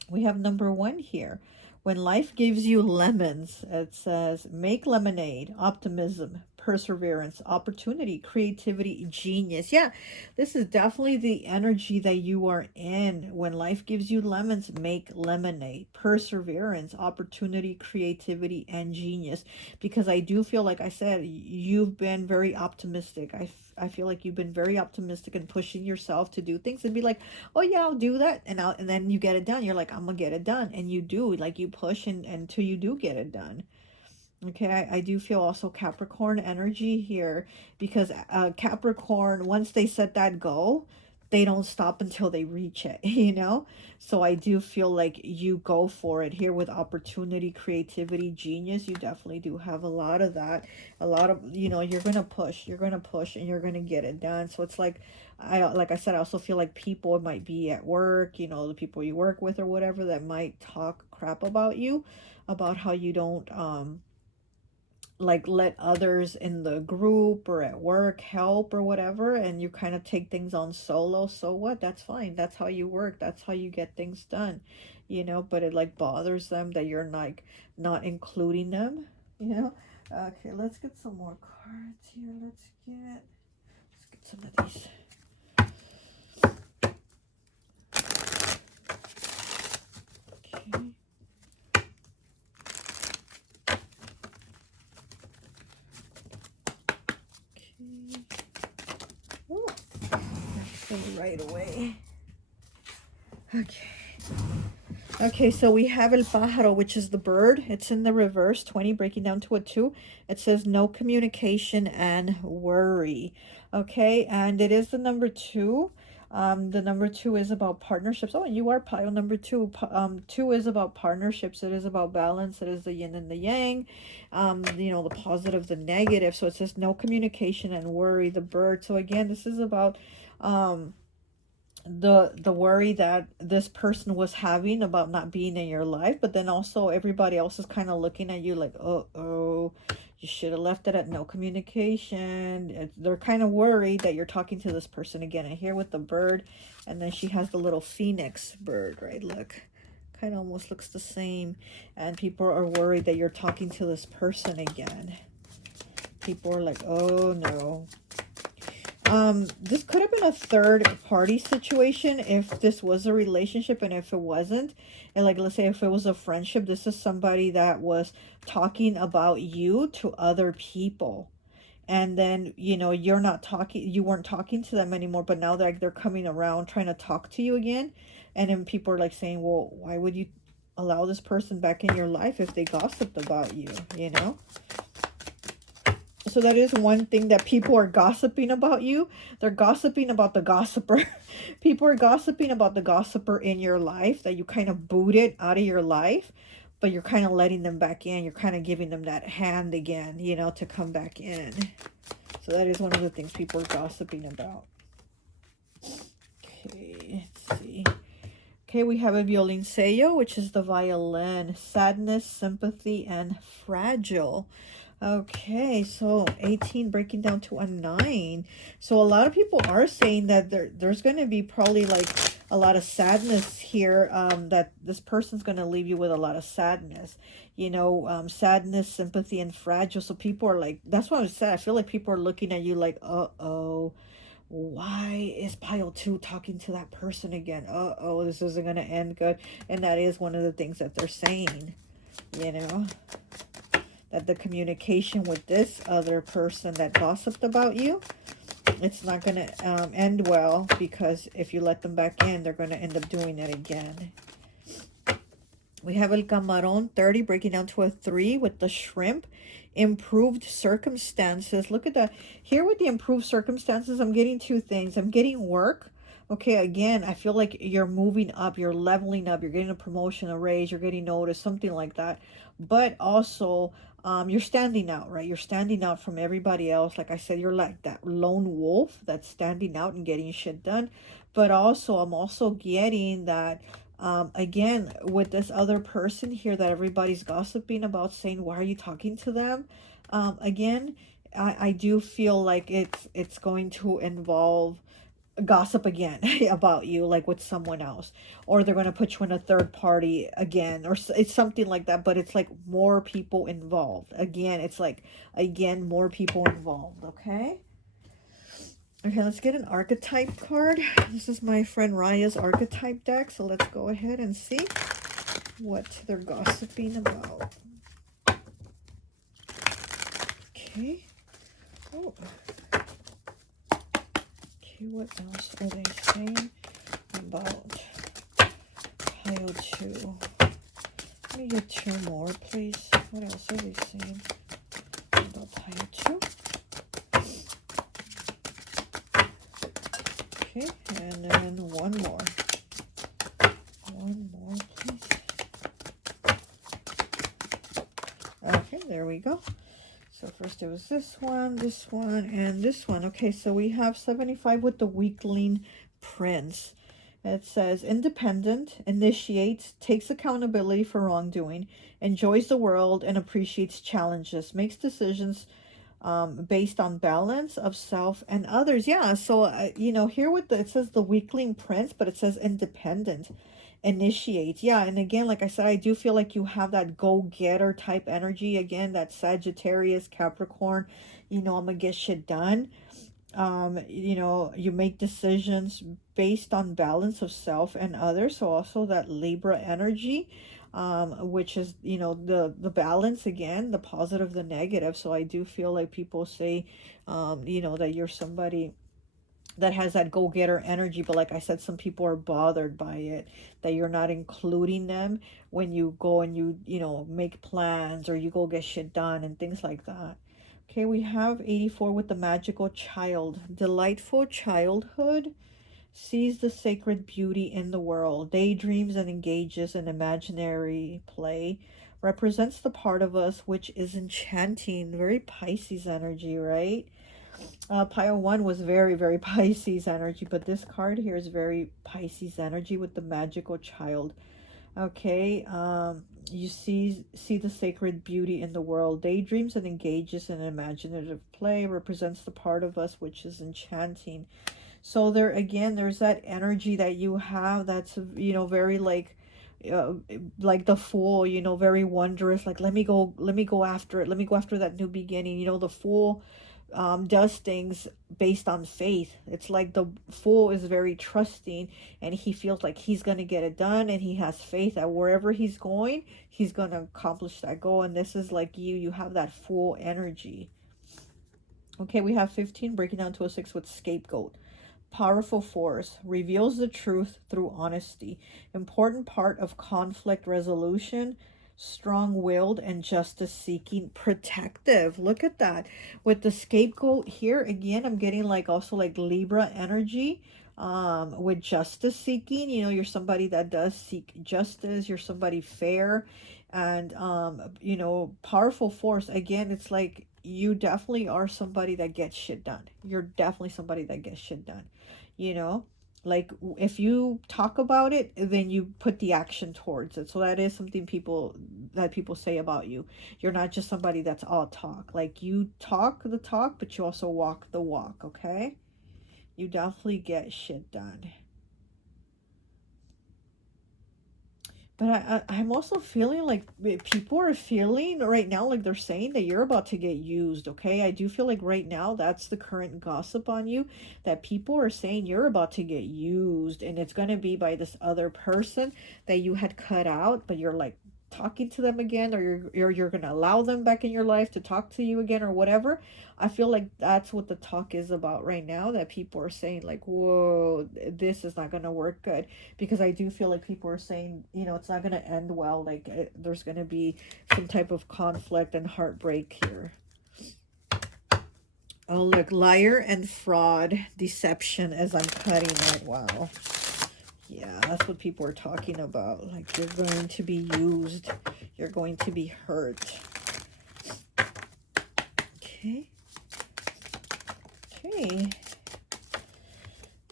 We have number 1 here. When life gives you lemons, it says, make lemonade, optimism, perseverance, opportunity, creativity, genius. Yeah, this is definitely the energy that you are in. When life gives you lemons, make lemonade, perseverance, opportunity, creativity, and genius. Because I do feel, like I said, you've been very optimistic. I feel like you've been very optimistic and pushing yourself to do things and be like, oh yeah, I'll do that, and then you get it done. You're like, I'm gonna get it done, and you do. Like, you push and until you do get it done. Okay, I do feel also Capricorn energy here, because Capricorn, once they set that goal, they don't stop until they reach it, you know? So I do feel like you go for it here with opportunity, creativity, genius. You definitely do have a lot of that. A lot of, you're going to push, and you're going to get it done. So it's like, like I said, I also feel like people might be at work, the people you work with or whatever, that might talk crap about you, about how you don't, like, let others in the group or at work help or whatever, and you kind of take things on solo. So what? That's fine. That's how you work. That's how you get things done, but it like bothers them that you're like not including them, you know. Okay, let's get some more cards here. Let's get some of these. Okay. Ooh, that's right away. Okay. Okay, so we have El Pájaro, which is the bird. It's in the reverse, 20, breaking down to a 2. It says no communication and worry. Okay, and it is the number 2. The number 2 is about partnerships. Oh, and you are pile number 2. 2 is about partnerships. It is about balance. It is the yin and the yang. The positive, the negative. So it says no communication and worry, the bird. So again, this is about the worry that this person was having about not being in your life, but then also everybody else is kind of looking at you like, oh, you should have left it at no communication. They're kind of worried that you're talking to this person again. And here with the bird, and then she has the little phoenix bird, right? Look, kind of almost looks the same. And people are worried that you're talking to this person again. People are like, oh no. This could have been a third party situation if this was a relationship, and if it wasn't, and like, let's say if it was a friendship, this is somebody that was talking about you to other people. And then, you weren't talking to them anymore, but now they're coming around trying to talk to you again. And then people are like saying, well, why would you allow this person back in your life if they gossiped about you, So that is one thing, that people are gossiping about you. They're gossiping about the gossiper. People are gossiping about the gossiper in your life that you kind of booted out of your life, but you're kind of letting them back in. You're kind of giving them that hand again, to come back in. So that is one of the things people are gossiping about. Okay, let's see. Okay, we have a violoncello, which is the violin. Sadness, sympathy, and fragile. Okay, so 18 breaking down to a 9. So a lot of people are saying that there's going to be probably like a lot of sadness here, that this person's going to leave you with a lot of sadness. Sadness, sympathy, and fragile. So people are like, that's what I said. I feel like people are looking at you like, uh-oh, why is pile 2 talking to that person again? Uh-oh, this isn't going to end good. And that is one of the things that they're saying, you know, that the communication with this other person that gossiped about you, it's not going to end well, because if you let them back in, they're going to end up doing it again. We have El Camarón 30 breaking down to a 3 with the shrimp. Improved circumstances. Look at that. Here with the improved circumstances, I'm getting two things. I'm getting work. Okay, again, I feel like you're moving up, you're leveling up, you're getting a promotion, a raise, you're getting noticed, something like that. But also, you're standing out, right? You're standing out from everybody else. Like I said, you're like that lone wolf that's standing out and getting shit done. But also, I'm also getting that again, with this other person here that everybody's gossiping about, saying, why are you talking to them? Again, I do feel like it's going to involve gossip again about you, like with someone else, or they're going to put you in a third party again, or it's something like that. But it's like more people involved again. It's like, again, more people involved. Okay. Okay, let's get an archetype card. This is my friend Raya's archetype deck, so let's go ahead and see what they're gossiping about. Okay. Oh. Okay, what else are they saying about pile 2? Let me get 2 more, please. What else are they saying about pile 2? Okay, and then one more. One more, please. Okay, there we go. So first it was this one, and this one. Okay, so we have 75 with the weakling prince. It says, independent, initiates, takes accountability for wrongdoing, enjoys the world and appreciates challenges, makes decisions based on balance of self and others. Yeah, so, you know, here with it says the weakling prince, but it says independent, initiates. Yeah, and again, like I said, I do feel like you have that go-getter type energy. Again, that Sagittarius, Capricorn, you know, I'm gonna get shit done. You know, you make decisions based on balance of self and others. So also that Libra energy, which is, you know, the balance, again, the positive, the negative. So I do feel like people say, you know, that you're somebody that has that go-getter energy, but like I said, some people are bothered by it, that you're not including them when you go and you know, make plans, or you go get shit done and things like that. Okay, we have 84 with the magical child. Delightful childhood, sees the sacred beauty in the world, daydreams and engages in imaginary play, represents the part of us which is enchanting. Very Pisces energy, right? Pile 1 was very, very Pisces energy, but this card here is very Pisces energy with the magical child. Okay, you see the sacred beauty in the world, daydreams and engages in imaginative play, represents the part of us which is enchanting. So there again, there's that energy that you have that's, you know, very like the Fool, you know, very wondrous, like let me go after it, let me go after that new beginning. You know, the Fool does things based on faith. It's like the Fool is very trusting, and he feels like he's going to get it done, and he has faith that wherever he's going, he's going to accomplish that goal. And this is like you have that Fool energy. Okay, we have 15 breaking down to a 6 with scapegoat. Powerful force, reveals the truth through honesty, important part of conflict resolution, strong-willed and justice-seeking, protective. Look at that. With the scapegoat here, again, I'm getting like also like Libra energy, with justice seeking. You know, you're somebody that does seek justice, you're somebody fair, and you know, powerful force. Again, it's like you definitely are somebody that gets shit done. You're definitely somebody that gets shit done, you know, like if you talk about it, then you put the action towards it. So that is something people say about you. You're not just somebody that's all talk. Like you talk the talk, but you also walk the walk. Okay, you definitely get shit done. But I'm also feeling like people are feeling right now like they're saying that you're about to get used, okay? I do feel like right now that's the current gossip on you, that people are saying you're about to get used, and it's going to be by this other person that you had cut out, but you're like talking to them again, or you're going to allow them back in your life to talk to you again or whatever. I feel like that's what the talk is about right now, that people are saying like, whoa, this is not going to work good, because I do feel like people are saying, you know, it's not going to end well. Like there's going to be some type of conflict and heartbreak here. Oh, look, liar and fraud, deception as I'm cutting it. Wow. Yeah, that's what people are talking about. Like you're going to be used. You're going to be hurt. Okay. Okay.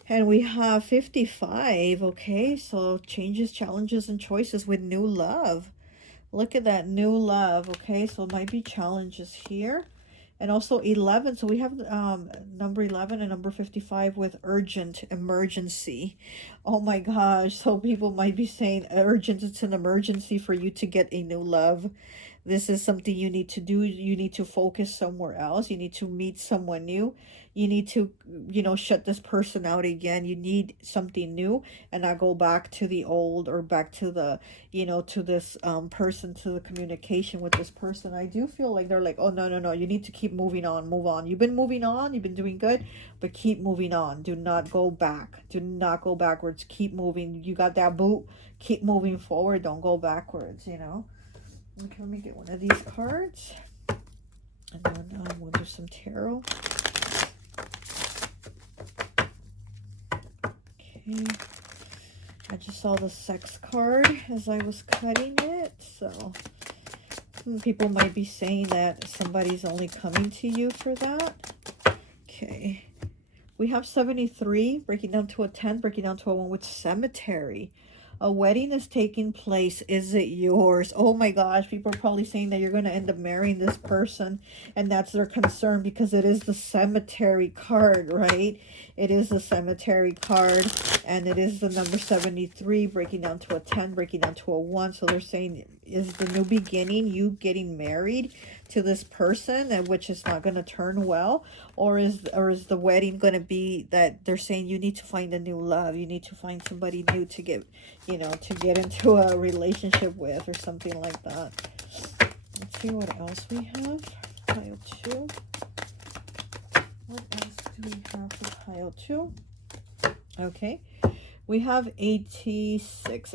And we have 55. Okay, so changes, challenges, and choices with new love. Look at that, new love. Okay, so it might be challenges here. And also 11. So we have number 11 and number 55 with urgent, emergency. Oh my gosh. So people might be saying urgent, it's an emergency for you to get a new love. This is something you need to do. You need to focus somewhere else. You need to meet someone new. You need to, you know, shut this person out again. You need something new and not go back to the old, or back to the, you know, to this person, to the communication with this person. I do feel like they're like, oh, no, no, no. You need to keep moving on. Move on. You've been moving on. You've been doing good, but keep moving on. Do not go back. Do not go backwards. Keep moving. You got that boot. Keep moving forward. Don't go backwards, you know. Okay, let me get one of these cards. And then we'll do some tarot. Okay. I just saw the sex card as I was cutting it. So people might be saying that somebody's only coming to you for that. Okay. We have 73, breaking down to a 10, breaking down to a 1 with cemetery. A wedding is taking place. Is it yours? Oh my gosh, people are probably saying that you're going to end up marrying this person, and that's their concern because it is the cemetery card, right? It is the cemetery card, and it is the number 73, breaking down to a 10, breaking down to a 1. So they're saying, is the new beginning you getting married to this person, and which is not going to turn well, or is the wedding going to be that they're saying you need to find a new love, you need to find somebody new to get, you know, to get into a relationship with, or something like that. Let's see what else we have. Pile 2. What else do we have for pile 2? Okay, we have 86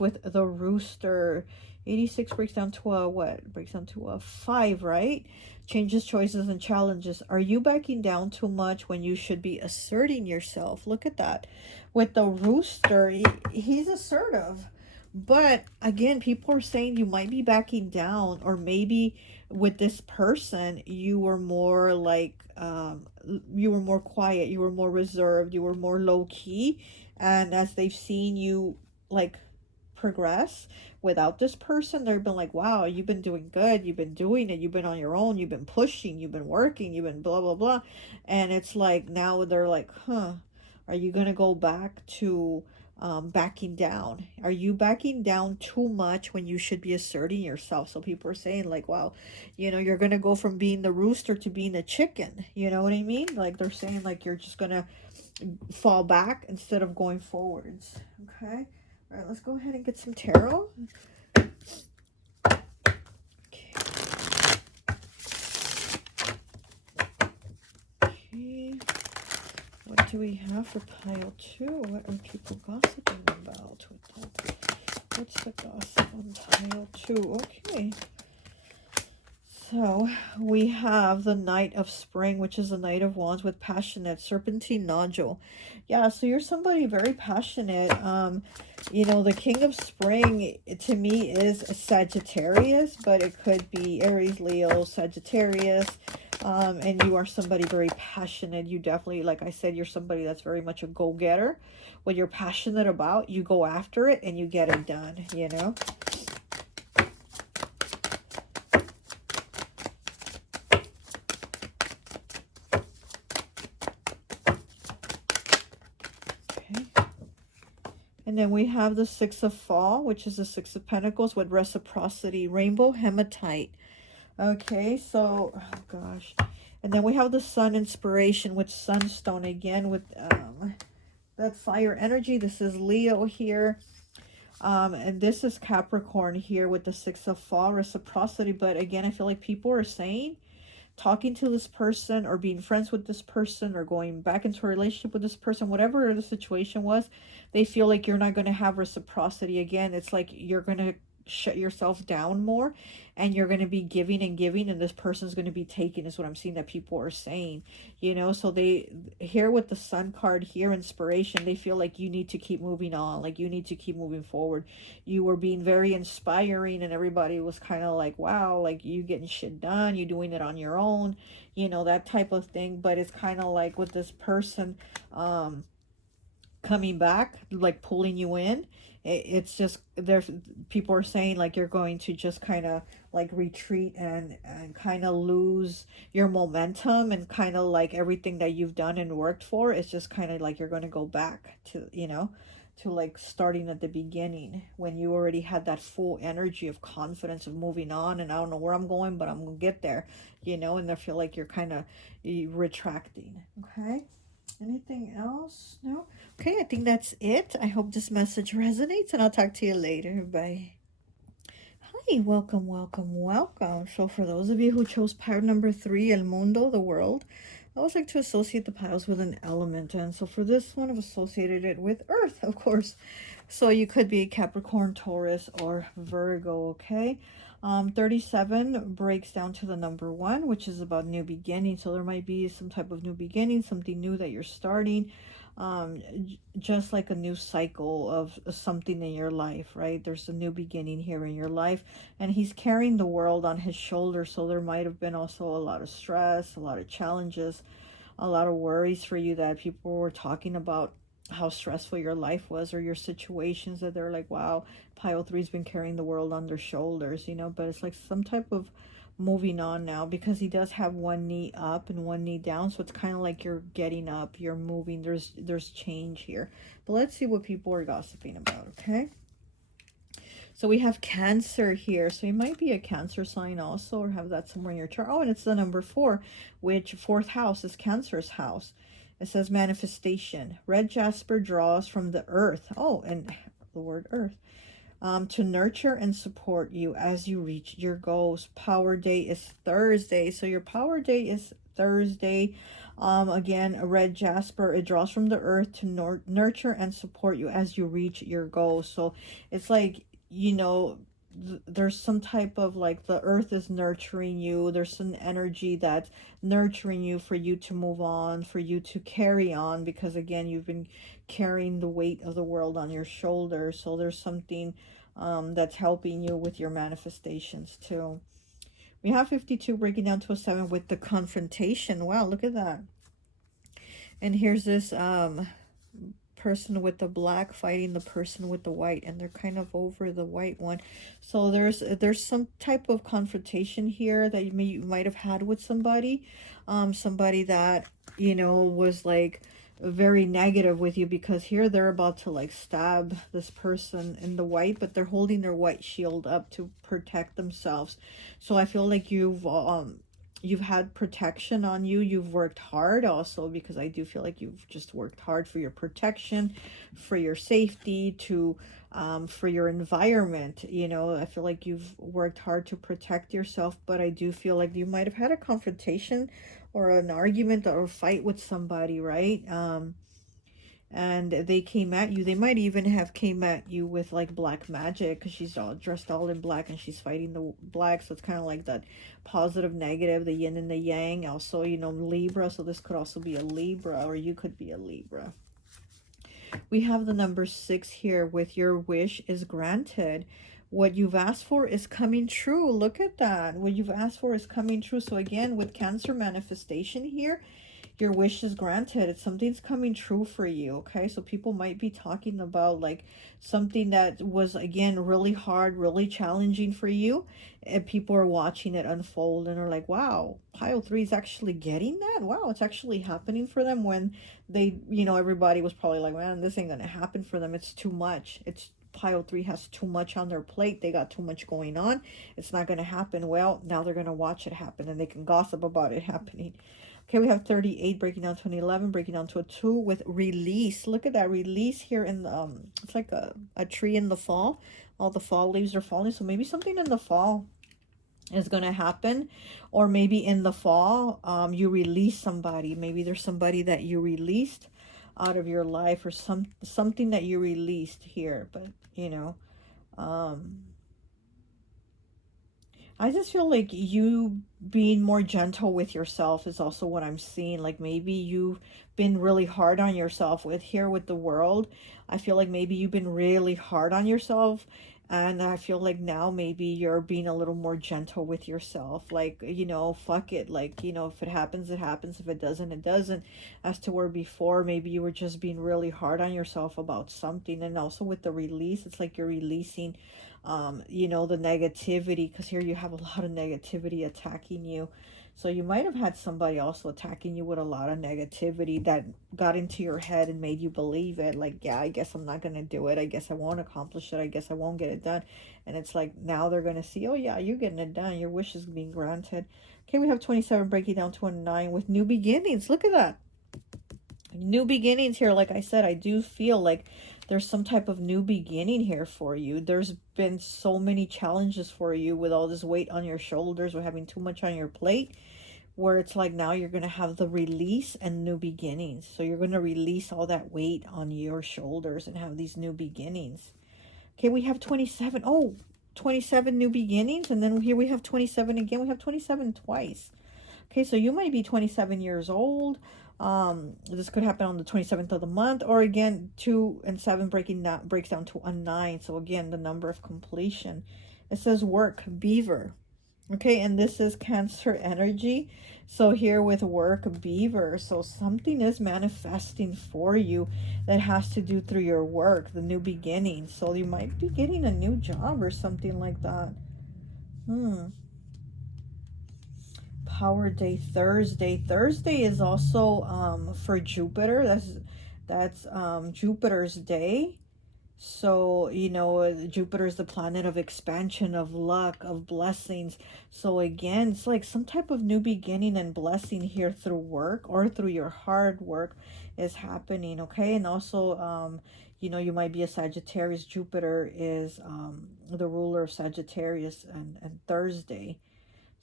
with the rooster. 86 breaks down to a what? Breaks down to a 5, right? Changes, choices, and challenges. Are you backing down too much when you should be asserting yourself? Look at that. With the rooster, he's assertive. But again, people are saying you might be backing down, or maybe with this person, you were more like, you were more quiet, you were more reserved, you were more low key. And as they've seen you like progress without this person, they've been like, wow, you've been doing good, you've been doing it, you've been on your own, you've been pushing, you've been working, you've been blah blah blah. And it's like now they're like, huh, are you gonna go back to backing down? Are you backing down too much when you should be asserting yourself? So people are saying like, wow, you know, you're gonna go from being the rooster to being a chicken, you know what I mean? Like they're saying like you're just gonna fall back instead of going forwards. Okay, all right, let's go ahead and get some tarot. Okay. Okay, what do we have for pile 2? What are people gossiping about with that? What's the gossip on pile 2? Okay, so we have the Knight of Spring, which is the Knight of Wands with passionate serpentine nodule. Yeah, so you're somebody very passionate. You know, the King of Spring to me is a Sagittarius, but it could be Aries, Leo, Sagittarius. And you are somebody very passionate. You definitely, like I said, you're somebody that's very much a go-getter. What you're passionate about, you go after it and you get it done, you know. And then we have the Six of Fall, which is the Six of Pentacles with reciprocity, rainbow hematite. Okay, so, oh gosh. And then we have the Sun inspiration with sunstone again with that fire energy. This is Leo here. And this is Capricorn here with the Six of Fall, reciprocity. But again, I feel like people are saying, talking to this person or being friends with this person or going back into a relationship with this person, whatever the situation was, they feel like you're not going to have reciprocity again. It's like you're going to shut yourself down more, and you're going to be giving and giving, and this person's going to be taking, is what I'm seeing that people are saying, you know. So they, here with the Sun card here, inspiration, they feel like you need to keep moving on, like you need to keep moving forward. You were being very inspiring, and everybody was kind of like, wow, like you getting shit done, you doing it on your own, you know, that type of thing. But it's kind of like with this person coming back, like pulling you in, it's just, there's people are saying like you're going to just kind of like retreat and kind of lose your momentum, and kind of like everything that you've done and worked for, it's just kind of like you're going to go back to, you know, to like starting at the beginning when you already had that full energy of confidence of moving on, and I don't know where I'm going, but I'm gonna get there, you know. And I feel like you're kind of retracting. Okay, anything else? No. Okay, I think that's it. I hope this message resonates, and I'll talk to you later. Bye. Hi, welcome, welcome, welcome. So for those of you who chose pile number 3, El Mundo, the world, I always like to associate the piles with an element. And so for this one, I've associated it with Earth, of course. So you could be Capricorn, Taurus, or Virgo, okay? 37 breaks down to the number 1, which is about new beginning. So there might be some type of new beginning, something new that you're starting. Just like a new cycle of something in your life, right? There's a new beginning here in your life, and he's carrying the world on his shoulders. So there might have been also a lot of stress, a lot of challenges, a lot of worries for you, that people were talking about how stressful your life was or your situations, that they're like, wow, pile 3's been carrying the world on their shoulders, you know. But it's like some type of moving on now, because he does have one knee up and one knee down, so it's kind of like you're getting up, you're moving, there's change here. But let's see what people are gossiping about. Okay, so we have Cancer here, so you might be a Cancer sign also, or have that somewhere in your chart. Oh, and it's the number 4, which 4th house is Cancer's house. It says manifestation. Red jasper draws from the earth. Oh, and the word earth. To nurture and support you as you reach your goals. Power day is Thursday. So your power day is Thursday. Again, a red jasper, it draws from the earth to nurture and support you as you reach your goals. So it's like, you know, there's some type of like the earth is nurturing you. There's some energy that's nurturing you for you to move on, for you to carry on, because again, you've been carrying the weight of the world on your shoulders. So there's something that's helping you with your manifestations too. We have 52 breaking down to a 7 with the confrontation. Wow, look at that. And here's this person with the black fighting the person with the white, and they're kind of over the white one. So there's some type of confrontation here that you might have had with somebody, somebody that, you know, was like very negative with you, because here they're about to like stab this person in the white, but they're holding their white shield up to protect themselves. So I feel like you've had protection on you. You've worked hard also, because I do feel like you've just worked hard for your protection, for your safety, to for your environment. You know, I feel like you've worked hard to protect yourself, but I do feel like you might have had a confrontation or an argument or a fight with somebody, right? And they came at you. They might even have came at you with like black magic, because she's all dressed all in black and she's fighting the black. So it's kind of like that positive, negative, the yin and the yang. Also, you know, Libra. So this could also be a Libra, or you could be a Libra. We have the number 6 here with your wish is granted. What you've asked for is coming true. Look at that. What you've asked for is coming true. So again, with Cancer manifestation here, your wish is granted. It's something's coming true for you. Okay, so people might be talking about like something that was, again, really hard, really challenging for you, and people are watching it unfold and are like, wow, pile 3 is actually getting that. Wow, it's actually happening for them, when they, everybody was probably like, man, this ain't gonna happen for them. It's too much. It's pile 3 has too much on their plate. They got too much going on. It's not going to happen. Well, now they're going to watch it happen, and they can gossip about it happening. Okay, we have 38 breaking down to an 11, breaking down to a 2 with release. Look at that release here in the, it's like a tree in the fall. All the fall leaves are falling. So maybe something in the fall is going to happen, or maybe in the fall, you release somebody. Maybe there's somebody that you released out of your life, or something that you released here. But, um, I just feel like you being more gentle with yourself is also what I'm seeing. Like maybe you've been really hard on yourself with the world. I feel like maybe you've been really hard on yourself. And I feel like now maybe you're being a little more gentle with yourself. Like, fuck it. Like, if it happens, it happens. If it doesn't, it doesn't. As to where before, maybe you were just being really hard on yourself about something. And also with the release, it's like you're releasing the negativity, because here you have a lot of negativity attacking you. So you might have had somebody also attacking you with a lot of negativity that got into your head and made you believe it. Like, yeah, I guess I'm not going to do it. I guess I won't accomplish it. I guess I won't get it done. And it's like now they're going to see, oh yeah, you're getting it done. Your wish is being granted. Okay, we have 27 breaking down to a 9 with new beginnings. Look at that. New beginnings here. Like I said, I do feel like there's some type of new beginning here for you. There's been so many challenges for you with all this weight on your shoulders, or having too much on your plate, where it's like now you're going to have the release and new beginnings. So you're going to release all that weight on your shoulders and have these new beginnings. Okay, we have 27. Oh, 27 new beginnings. And then here we have 27 again. We have 27 twice. Okay, so you might be 27 years old. This could happen on the 27th of the month, or again, 2 and 7 breaks down to a 9. So again, the number of completion. It says work, beaver. Okay, and this is Cancer energy. So here with work, beaver. So something is manifesting for you that has to do through your work, the new beginning. So you might be getting a new job or something like that. Power day Thursday. Thursday is also for Jupiter. That's Jupiter's day. So, Jupiter is the planet of expansion, of luck, of blessings. So again, it's like some type of new beginning and blessing here through work, or through your hard work is happening, okay? And also, you might be a Sagittarius. Jupiter is the ruler of Sagittarius and Thursday.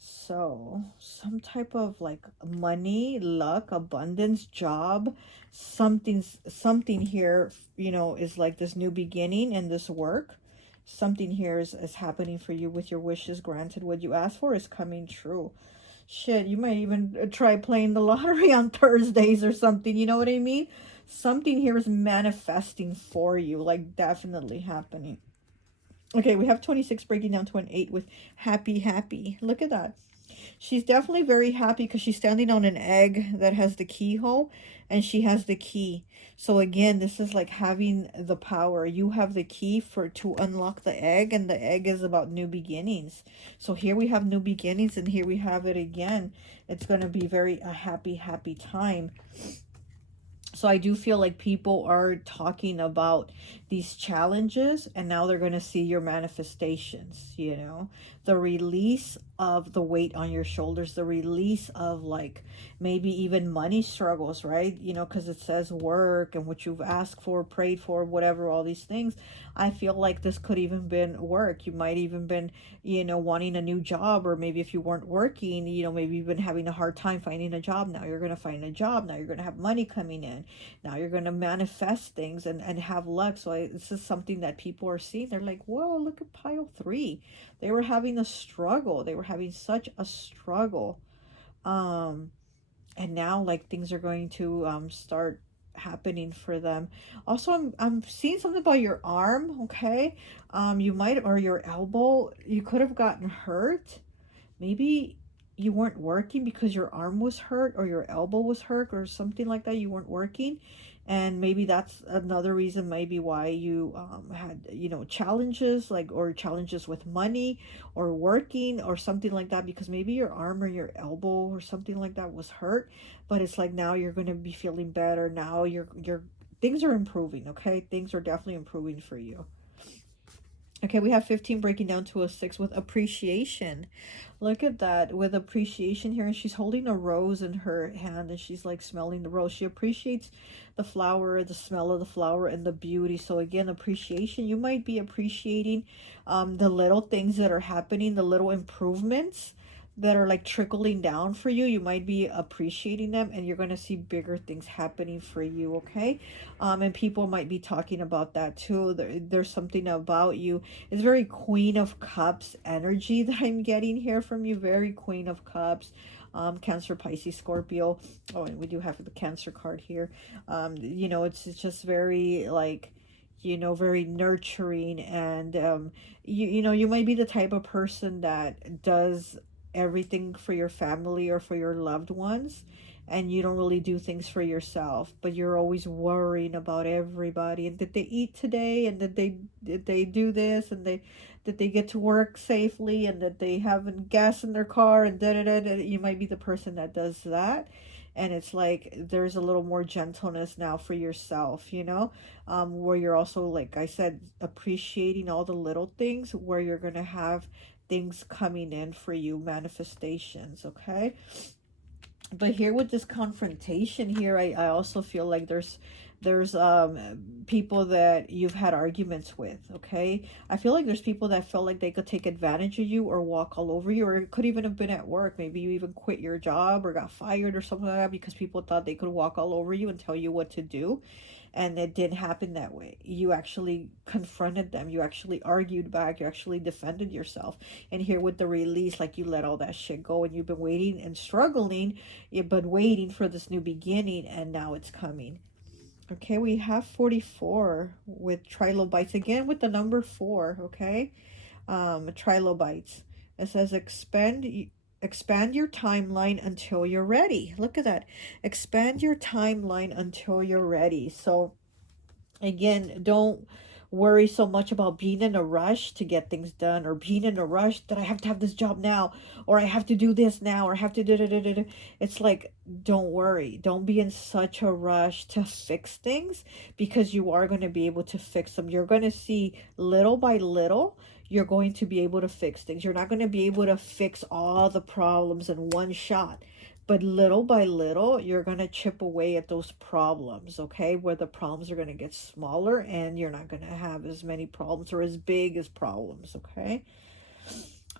So, some type of like money, luck, abundance, job, something here, is like this new beginning in this work. Something here is happening for you with your wishes granted. What you ask for is coming true. Shit, you might even try playing the lottery on Thursdays or something. You know what I mean? Something here is manifesting for you, like definitely happening. Okay, we have 26 breaking down to an 8 with happy, happy. Look at that. She's definitely very happy because she's standing on an egg that has the keyhole, and she has the key. So again, this is like having the power. You have the key to unlock the egg, and the egg is about new beginnings. So here we have new beginnings, and here we have it again. It's going to be a happy, happy time. So I do feel like people are talking about these challenges, and now they're going to see your manifestations, the release of the weight on your shoulders, the release of like maybe even money struggles, right? Because it says work and what you've asked for, prayed for, whatever, all these things. I feel like this could even been work. You might even been, wanting a new job, or maybe if you weren't working, maybe you've been having a hard time finding a job. Now you're going to find a job. Now you're going to have money coming in. Now you're going to manifest things and have luck. So this is something that people are seeing. They're like, whoa, look at pile 3. They were having a struggle. They were having such a struggle. And now like things are going to start happening for them. Also, I'm seeing something about your arm, okay? You might, or your elbow, you could have gotten hurt. Maybe you weren't working because your arm was hurt or your elbow was hurt or something like that. You weren't working, and maybe that's another reason maybe why you had, you know, challenges, like, or challenges with money or working or something like that, because maybe your arm or your elbow or something like that was hurt. But it's like now you're going to be feeling better. Now you're things are improving. Okay, things are definitely improving for you. Okay, we have 15 breaking down to a 6 with appreciation. Look at that, with appreciation here, and she's holding a rose in her hand, and she's like smelling the rose. She appreciates the flower, the smell of the flower, and the beauty. So again, appreciation. You might be appreciating the little things that are happening, the little improvements that are like trickling down for you. You might be appreciating them, and you're going to see bigger things happening for you. Okay, and people might be talking about that too. There's something about you. It's very Queen of Cups energy that I'm getting here from you. Very Queen of Cups. Cancer, Pisces, Scorpio. Oh, and we do have the Cancer card here. You know, it's just very like, you know, very nurturing, and you know, you might be the type of person that does everything for your family or for your loved ones, and you don't really do things for yourself, but you're always worrying about everybody, and did they eat today, and did they do this, and they did they get to work safely, and that they have gas in their car, and da da da da. You might be the person that does that, and it's like there's a little more gentleness now for yourself, you know, where you're also, like I said, appreciating all the little things, where you're gonna have things coming in for you, manifestations. Okay, but here with this confrontation here, I also feel like there's people that you've had arguments with. Okay, I feel like there's people that felt like they could take advantage of you or walk all over you, or it could even have been at work. Maybe you even quit your job or got fired or something like that because people thought they could walk all over you and tell you what to do, and it didn't happen that way. You actually confronted them, you actually argued back, you actually defended yourself. And here with the release, like you let all that shit go, and you've been waiting and struggling, but waiting for this new beginning, and now it's coming. Okay, we have 44 with trilobites again with the number 4. Okay, trilobites. It says expand your timeline until you're ready. Look at that. Expand your timeline until you're ready. So again, don't worry so much about being in a rush to get things done, or being in a rush that I have to have this job now, or I have to do this now, or I have to do it. It's like, don't worry. Don't be in such a rush to fix things, because you are going to be able to fix them. You're going to see little by little, you're going to be able to fix things. You're not going to be able to fix all the problems in one shot, but little by little, you're going to chip away at those problems, okay? Where the problems are going to get smaller, and you're not going to have as many problems or as big as problems, okay?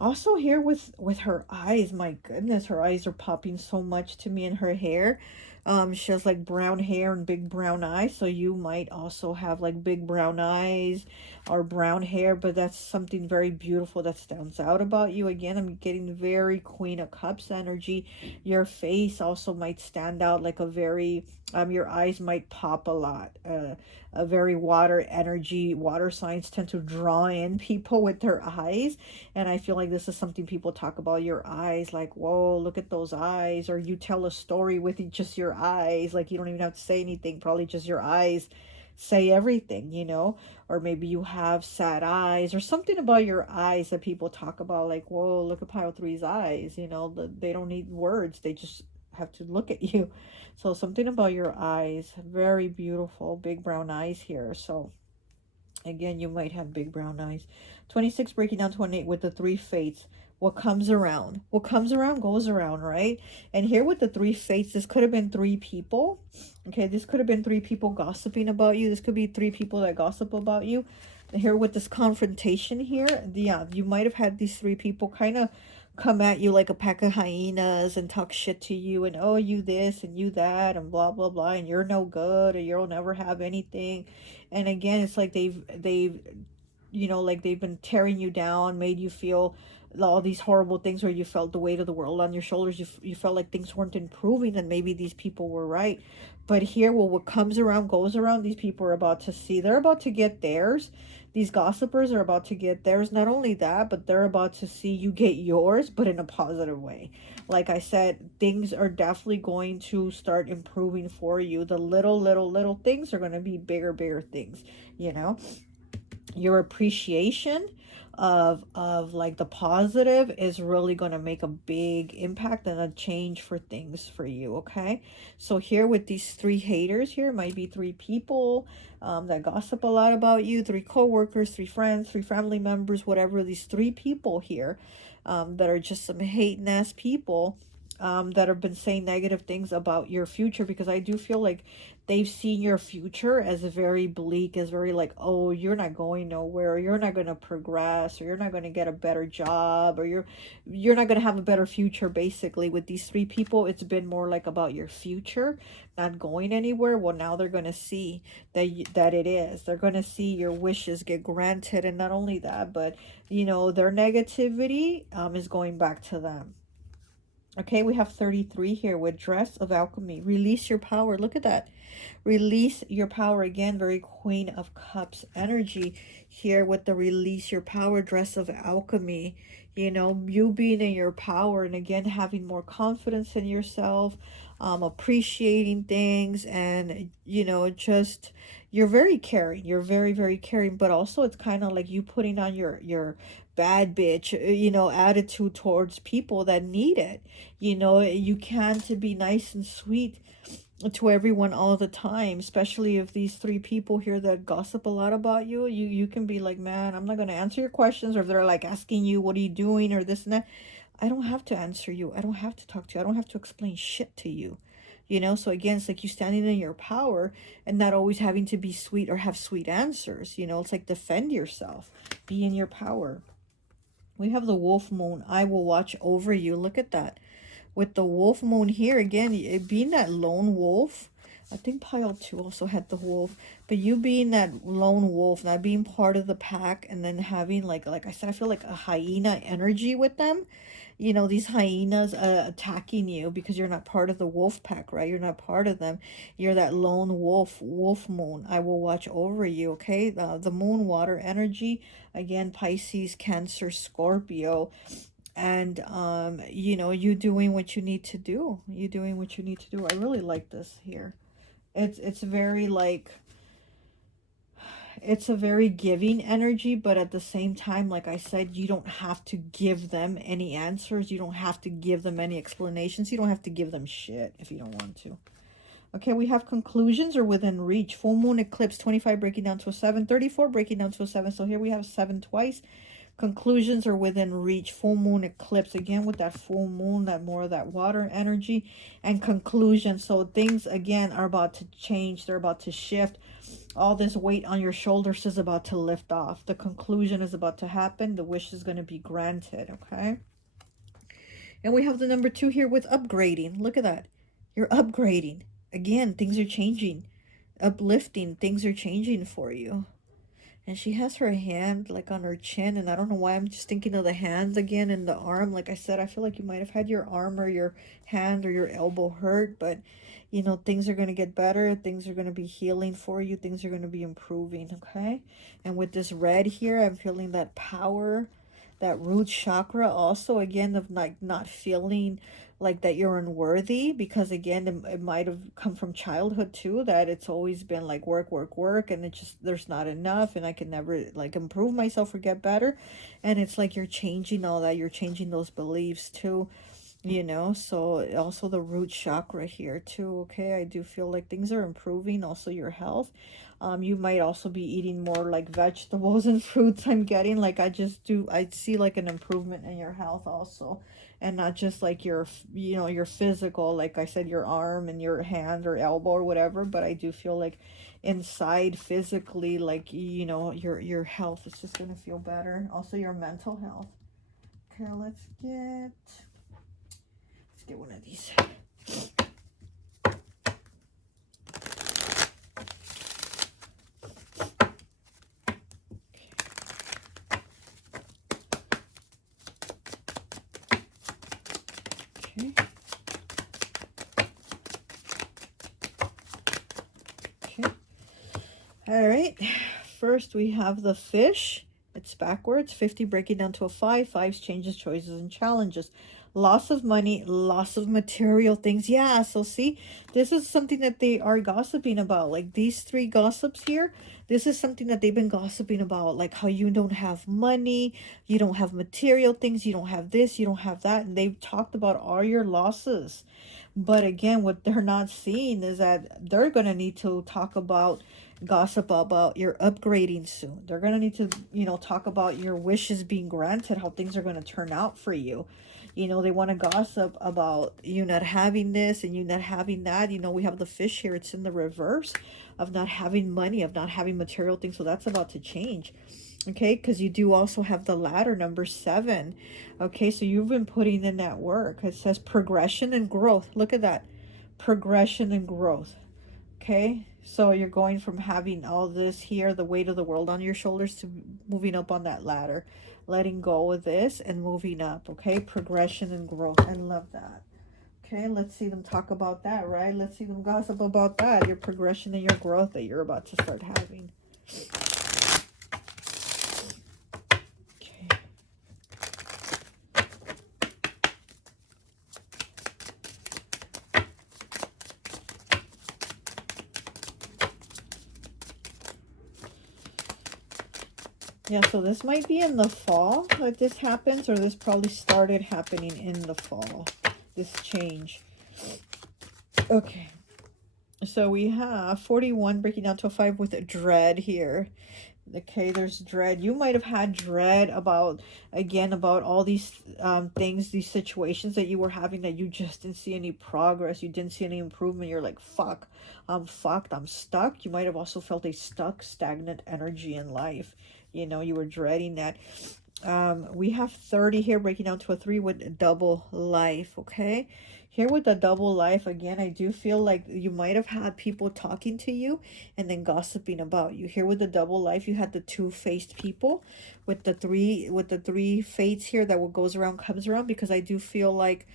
Also here with her eyes, my goodness, her eyes are popping so much to me, in her hair. She has like brown hair and big brown eyes, so you might also have like big brown eyes or brown hair, but that's something very beautiful that stands out about you. Again, I'm getting very Queen of Cups energy. Your face also might stand out like a very your eyes might pop a lot. A very water energy. Water signs tend to draw in people with their eyes, and I feel like this is something people talk about, your eyes, like, whoa, look at those eyes. Or you tell a story with just your eyes. Like, you don't even have to say anything. Probably just your eyes say everything, you know? Or maybe you have sad eyes, or something about your eyes that people talk about. Like, whoa, look at Pile Three's eyes. You know, they don't need words. They just have to look at you. So something about your eyes. Very beautiful. Big brown eyes here. So again, you might have big brown eyes. 26 breaking down 28 with the 3 fates. What comes around? What comes around goes around, right? And here with the 3 fates, this could have been 3 people. Okay, this could have been 3 people gossiping about you. This could be 3 people that gossip about you. And here with this confrontation here, yeah, you might have had these 3 people kind of come at you like a pack of hyenas and talk shit to you, and oh, you this and you that and blah blah blah, and you're no good, or you'll never have anything. And again, it's like they've you know, like they've been tearing you down, made you feel all these horrible things, where you felt the weight of the world on your shoulders. You felt like things weren't improving, and maybe these people were right. But here, well, what comes around goes around. These people are about to see, they're about to get theirs. These gossipers are about to get theirs. Not only that, but they're about to see you get yours, but in a positive way. Like I said, things are definitely going to start improving for you. The little things are going to be bigger things, you know. Your appreciation of like the positive is really going to make a big impact and a change for things for you. Okay, so here with these three haters, here might be three people that gossip a lot about you, three co-workers, three friends, three family members, whatever. These three people here that are just some hating ass people that have been saying negative things about your future, because I do feel like they've seen your future as very bleak, as very like, oh, you're not going nowhere, or you're not going to progress, or you're not going to get a better job, or you're not going to have a better future. Basically, with these three people, it's been more like about your future not going anywhere. Well, now they're going to see that it is. They're going to see your wishes get granted, and not only that, but you know, their negativity is going back to them. Okay, we have 33 here with Dress of Alchemy. Release your power. Look at that. Release your power. Again, very Queen of Cups energy here with the release your power, Dress of Alchemy. You know, you being in your power, and again, having more confidence in yourself, appreciating things, and, you know, just, you're very caring. You're very caring, but also it's kind of like you putting on your bad bitch, you know, attitude towards people that need it. You know, you can't be nice and sweet to everyone all the time, especially if these three people here that gossip a lot about you, you can be like, man, I'm not going to answer your questions. Or if they're like asking you, what are you doing, or this and that, I don't have to answer you. I don't have to talk to you. I don't have to explain shit to you. You know, so again, it's like you standing in your power and not always having to be sweet or have sweet answers. You know, it's like defend yourself, be in your power. We have the wolf moon. I will watch over you. Look at that. With the wolf moon here, again, it being that lone wolf. I think pile 2 also had the wolf. But you being that lone wolf, not being part of the pack, and then having, like I said, I feel like a hyena energy with them. You know, these hyenas attacking you because you're not part of the wolf pack, right? You're not part of them. You're that lone wolf, wolf moon. I will watch over you, okay? The moon, water energy. Again, Pisces, Cancer, Scorpio. And you know, you doing what you need to do. You doing what you need to do. I really like this here. It's very like, it's a very giving energy, but at the same time, like I said, you don't have to give them any answers. You don't have to give them any explanations. You don't have to give them shit if you don't want to. Okay, we have conclusions or within reach. Full moon eclipse, 25 breaking down to a 7, 34 breaking down to a 7. So here we have 7 twice. Conclusions are within reach. Full moon eclipse, again with that full moon, that more of that water energy, and conclusion. So things again are about to change. They're about to shift. All this weight on your shoulders is about to lift off. The conclusion is about to happen. The wish is going to be granted. Okay, and we have the number 2 here with upgrading. Look at that. You're upgrading. Again, things are changing. Uplifting. Things are changing for you. And she has her hand like on her chin, and I don't know why I'm just thinking of the hands again and the arm. Like I said, I feel like you might have had your arm or your hand or your elbow hurt, but you know, things are going to get better. Things are going to be healing for you. Things are going to be improving, okay? And with this red here, I'm feeling that power, that root chakra also, again, of like not feeling like that you're unworthy, because again, it might have come from childhood too, that it's always been like work, and it just, there's not enough, and I can never like improve myself or get better. And it's like you're changing all that. You're changing those beliefs too, you know. So also the root chakra here too. Okay, I do feel like things are improving. Also your health, you might also be eating more like vegetables and fruits. I'm getting like, I see like an improvement in your health also, and not just like your, you know, your physical, like I said, your arm and your hand or elbow or whatever, but I do feel like inside physically, like, you know, your health is just going to feel better. Also your mental health. Okay, let's get one of these. Okay. Okay. All right. First, we have the fish. It's backwards. 50 breaking down to a 5. 5's changes, choices, and challenges. Loss of money, loss of material things. Yeah, so see, this is something that they are gossiping about. Like these three gossips here, this is something that they've been gossiping about. Like how you don't have money, you don't have material things, you don't have this, you don't have that. And they've talked about all your losses. But again, what they're not seeing is that they're going to need to talk about, gossip about your upgrading soon. They're going to need to, you know, talk about your wishes being granted, how things are going to turn out for you. You know, they want to gossip about you not having this and you not having that. You know, we have the fish here. It's in the reverse of not having money, of not having material things. So that's about to change. Okay, because you do also have the ladder, number 7. Okay, so you've been putting in that work. It says progression and growth. Look at that. Progression and growth. Okay, so you're going from having all this here, the weight of the world on your shoulders, to moving up on that ladder, letting go of this and moving up. Okay, progression and growth. I love that. Okay, let's see them talk about that, right? Let's see them gossip about that, your progression and your growth that you're about to start having. Okay. Yeah, so this might be in the fall that this happens, or this probably started happening in the fall, this change. Okay, so we have 41 breaking down to a 5 with a dread here. Okay, there's dread. You might have had dread about, again, about all these things, these situations that you were having that you just didn't see any progress. You didn't see any improvement. You're like, fuck, I'm fucked. I'm stuck. You might have also felt a stuck, stagnant energy in life. You know, you were dreading that. We have 30 here, breaking down to a 3 with double life. Okay, here with the double life, again, I do feel like you might have had people talking to you and then gossiping about you. Here with the double life, you had the two-faced people with the three fates here that what goes around comes around, because I do feel like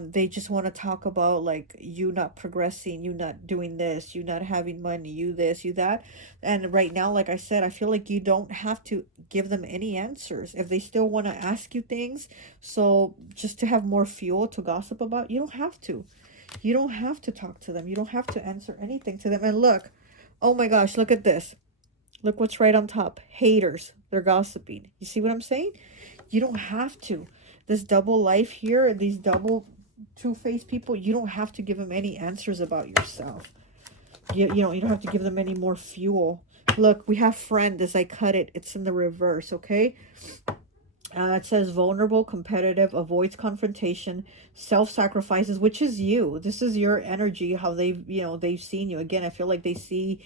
they just want to talk about like you not progressing, you not doing this, you not having money, you this, you that. And right now, like I said, I feel like you don't have to give them any answers if they still want to ask you things. So just to have more fuel to gossip about, you don't have to. You don't have to talk to them. You don't have to answer anything to them. And look, oh my gosh, look at this. Look what's right on top. Haters. They're gossiping. You see what I'm saying? You don't have to. This double life here, these double two-faced people, you don't have to give them any answers about yourself. You know, you don't have to give them any more fuel. Look, we have friend as I cut it. It's in the reverse, okay? It says vulnerable, competitive, avoids confrontation, self-sacrifices, which is you. This is your energy, how they've, you know, they've seen you. Again, I feel like they see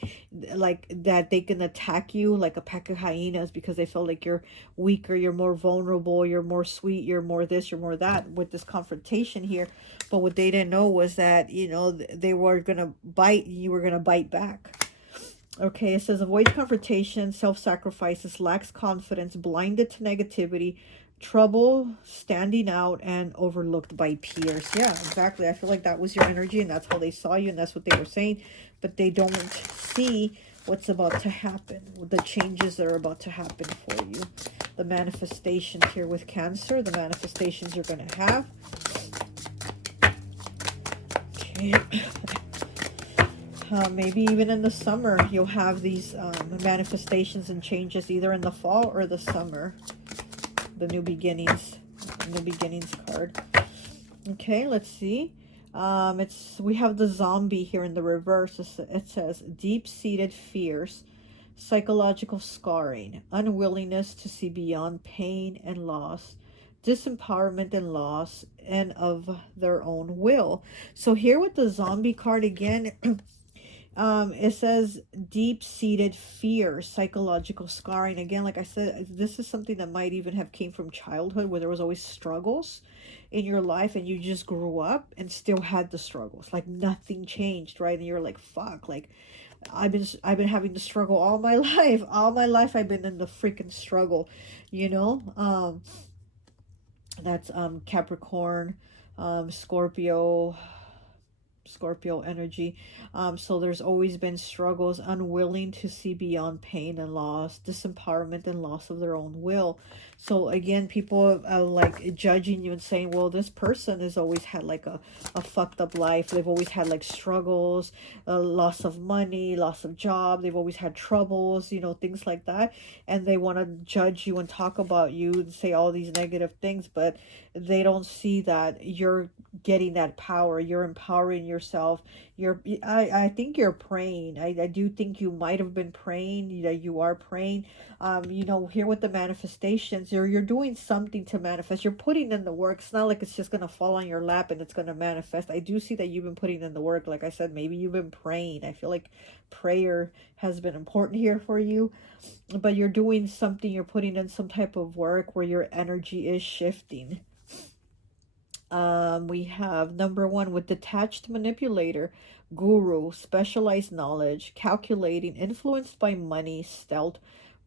like that they can attack you like a pack of hyenas because they feel like you're weaker, you're more vulnerable, you're more sweet, you're more this, you're more that with this confrontation here. But what they didn't know was that, you know, they were going to bite, you were going to bite back. Okay, it says avoids confrontation, self-sacrifices, lacks confidence, blinded to negativity, trouble standing out, and overlooked by peers. Yeah, exactly. I feel like that was your energy and that's how they saw you and that's what they were saying. But they don't see what's about to happen, the changes that are about to happen for you. The manifestations here with Cancer, the manifestations you're going to have. Okay. Maybe even in the summer, you'll have these manifestations and changes either in the fall or the summer. The new beginnings card. Okay, let's see. We have the zombie here in the reverse. It says deep-seated fears, psychological scarring, unwillingness to see beyond pain and loss, disempowerment and loss, and of their own will. So here with the zombie card again, it says deep-seated fear, psychological scarring. Again, like I said, this is something that might even have came from childhood where there was always struggles in your life and you just grew up and still had the struggles. Like nothing changed, right? And you're like, fuck, like I've been having to struggle all my life. All my life I've been in the freaking struggle, you know? That's Capricorn, Scorpio, Scorpio energy. So there's always been struggles, unwilling to see beyond pain and loss, disempowerment and loss of their own will. So again, people are like judging you and saying, well, this person has always had like a fucked up life. They've always had like struggles, loss of money, loss of job. They've always had troubles, you know, things like that. And they want to judge you and talk about you and say all these negative things, but they don't see that you're getting that power. You're empowering yourself. I think you're praying. I do think you might have been praying, that you are praying. You know, here with the manifestations, you're doing something to manifest. You're putting in the work. It's not like it's just gonna fall on your lap and it's gonna manifest. I do see that you've been putting in the work. Like I said, maybe you've been praying. I feel like prayer has been important here for you, but you're doing something. You're putting in some type of work where your energy is shifting. We have number one with detached manipulator, guru, specialized knowledge, calculating, influenced by money, stealth,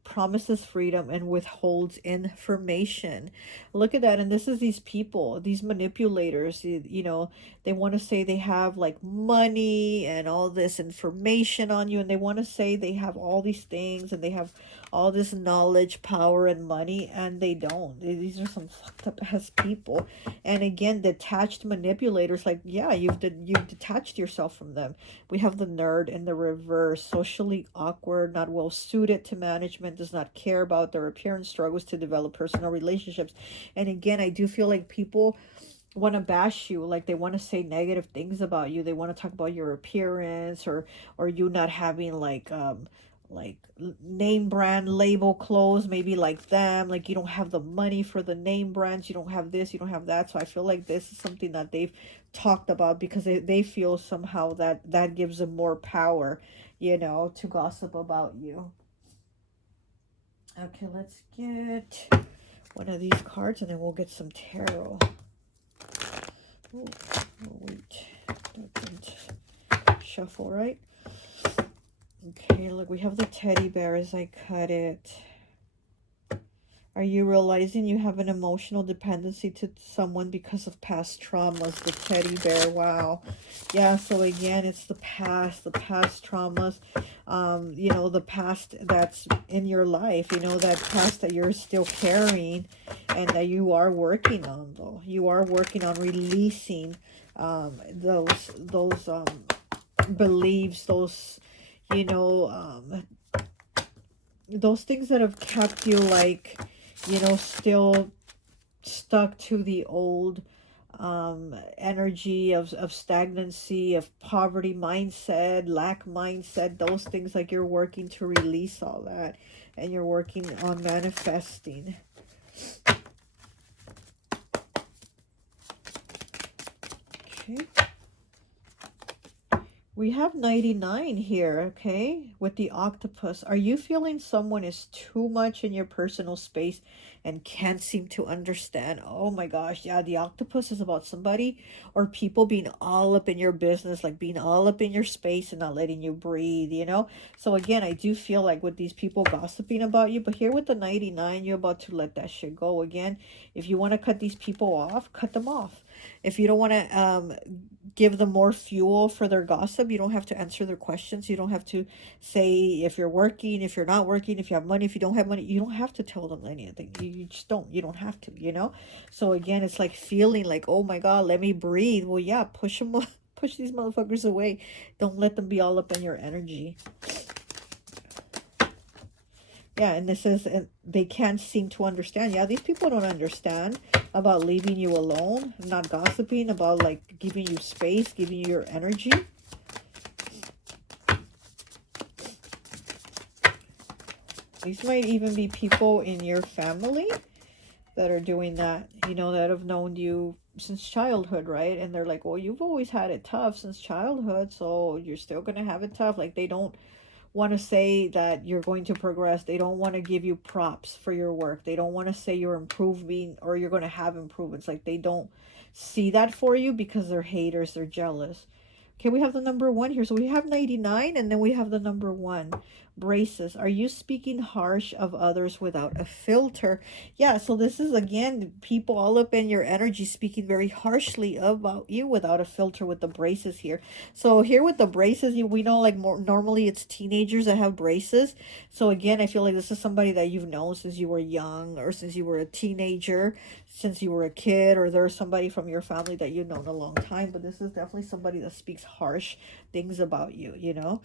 promises freedom, and withholds information. Look at that. And this is these people, these manipulators, you know, they want to say they have like money and all this information on you, and they want to say they have all these things and they have all this knowledge, power, and money, and they don't. These are some fucked up ass people. And again, detached manipulators, like, yeah, you've detached yourself from them. We have the nerd in the reverse, socially awkward, not well suited to management, does not care about their appearance, struggles to develop personal relationships. And again, I do feel like people want to bash you, like they want to say negative things about you. They want to talk about your appearance, or you not having like name brand label clothes, maybe like them, like you don't have the money for the name brands, you don't have this, you don't have that. So I feel like this is something that they've talked about because they feel somehow that gives them more power, you know, to gossip about you. Okay, let's get one of these cards and then we'll get some tarot. Oh, wait, that didn't shuffle right. Okay, look, we have the teddy bear as I cut it. Are you realizing you have an emotional dependency to someone because of past traumas? The teddy bear, wow. Yeah, so again, it's the past traumas, you know, the past that's in your life, you know, that past that you're still carrying and that you are working on, though. You are working on releasing those beliefs, those, you know, those things that have kept you like, you know, still stuck to the old energy of stagnancy, of poverty mindset, lack mindset, those things. Like you're working to release all that and you're working on manifesting. Okay. We have 99 here, okay, with the octopus. Are you feeling someone is too much in your personal space and can't seem to understand? Oh my gosh, yeah, the octopus is about somebody or people being all up in your business, like being all up in your space and not letting you breathe, you know? So again, I do feel like with these people gossiping about you, but here with the 99, you're about to let that shit go. Again, if you want to cut these people off, cut them off. If you don't want to give them more fuel for their gossip, you don't have to answer their questions. You don't have to say if you're working, if you're not working, if you have money, if you don't have money. You don't have to tell them anything. You just don't. You don't have to, you know? So again, it's like feeling like, oh my God, let me breathe. Well, yeah, push them, push these motherfuckers away. Don't let them be all up in your energy. Yeah, and this is, they can't seem to understand. Yeah, these people don't understand about leaving you alone, not gossiping, about like giving you space, giving you your energy. These might even be people in your family that are doing that, you know, that have known you since childhood, right? And they're like, well, you've always had it tough since childhood, so you're still going to have it tough. Like they don't want to say that you're going to progress. They don't want to give you props for your work. They don't want to say you're improving or you're going to have improvements. Like they don't see that for you because they're haters, they're jealous. Okay, we have the number 1 here. So we have 99, and then we have the number 1. Braces. Are you speaking harsh of others without a filter? Yeah, so this is, again, people all up in your energy speaking very harshly about you without a filter with the braces here. So here with the braces, we know, like, more normally it's teenagers that have braces. So again, I feel like this is somebody that you've known since you were young, or since you were a teenager, since you were a kid, or there's somebody from your family that you've known a long time. But this is definitely somebody that speaks harsh things about you, you know.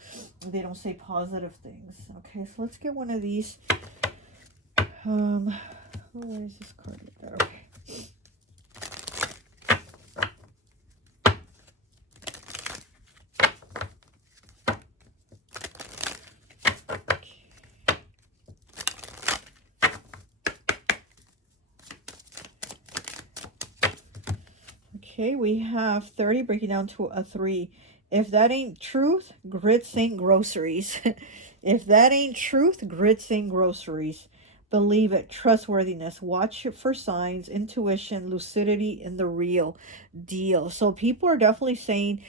They don't say positive things. Okay, so let's get one of these. Where is this card? There. Okay. Okay, we have 30 breaking down to a 3. If that ain't truth, grits ain't groceries. If that ain't truth, grits ain't groceries. Believe it. Trustworthiness. Watch for signs, intuition, lucidity in the real deal. So people are definitely saying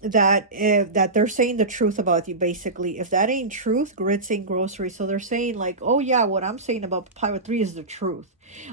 that that they're saying the truth about you, basically. If that ain't truth, grits ain't groceries. So they're saying, like, oh yeah, what I'm saying about Pilot 3 is the truth.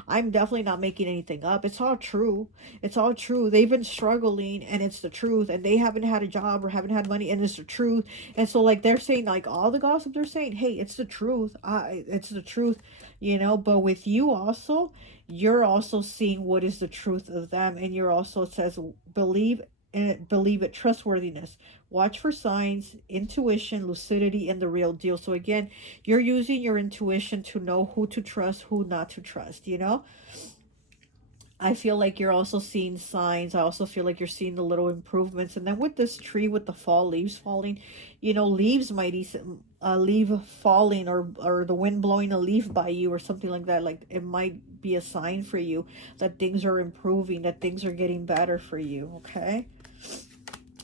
I'm definitely not making anything up. It's all true. It's all true. They've been struggling, and it's the truth. And they haven't had a job or haven't had money, and it's the truth. And so, like, they're saying, like, all the gossip, they're saying, hey, it's the truth. It's the truth, you know. But with you also, you're also seeing what is the truth of them. And you're also, it says, believe it, trustworthiness, watch for signs, intuition, lucidity, and the real deal. So again, you're using your intuition to know who to trust, who not to trust, you know. I feel like you're also seeing signs. I also feel like you're seeing the little improvements. And then with this tree, with the fall leaves falling, you know, leaves might leave falling, or the wind blowing a leaf by you or something like that. Like, it might be a sign for you that things are improving, that things are getting better for you. Okay.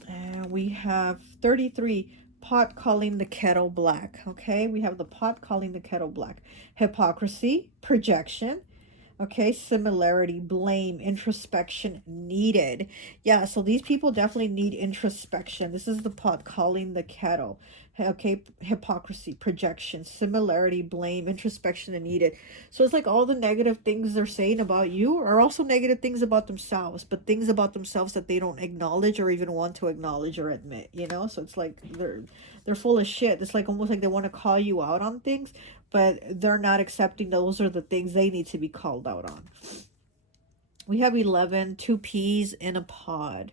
And we have 33, pot calling the kettle black. Okay, we have the pot calling the kettle black. Hypocrisy, projection. Okay, similarity, blame, introspection needed. Yeah, so these people definitely need introspection. This is the pot calling the kettle. Okay, hypocrisy, projection, similarity, blame, introspection and needed. So it's like all the negative things they're saying about you are also negative things about themselves, but things about themselves that they don't acknowledge or even want to acknowledge or admit, you know? So it's like they're full of shit. It's like almost like they want to call you out on things, but they're not accepting those are the things they need to be called out on. We have 11, 2 peas in a pod.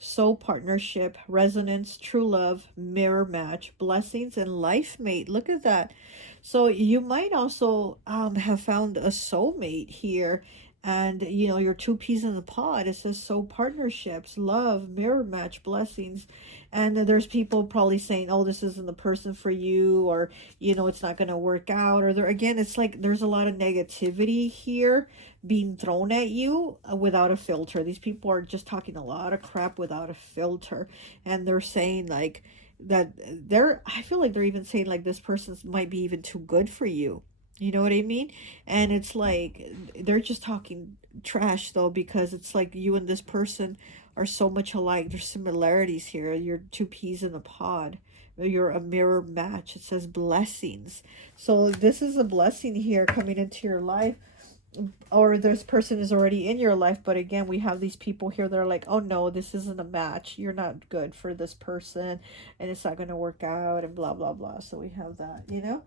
Soul partnership, resonance, true love, mirror match, blessings, and life mate. Look at that. So you might also have found a soulmate here. And, you know, your 2 peas in the pod, it says soul partnerships, love, mirror match, blessings. And there's people probably saying, oh, this isn't the person for you, or, you know, it's not going to work out. Or there, again, it's like there's a lot of negativity here being thrown at you without a filter. These people are just talking a lot of crap without a filter. And they're saying, like, that I feel like they're even saying, like, this person might be even too good for you. You know what I mean? And it's like they're just talking trash, though, because it's like you and this person are so much alike. There's similarities here. You're 2 peas in a pod. You're a mirror match. It says blessings. So this is a blessing here coming into your life, or this person is already in your life. But again, we have these people here that are like, oh no, this isn't a match. You're not good for this person, and it's not going to work out, and blah blah blah. So we have that, you know.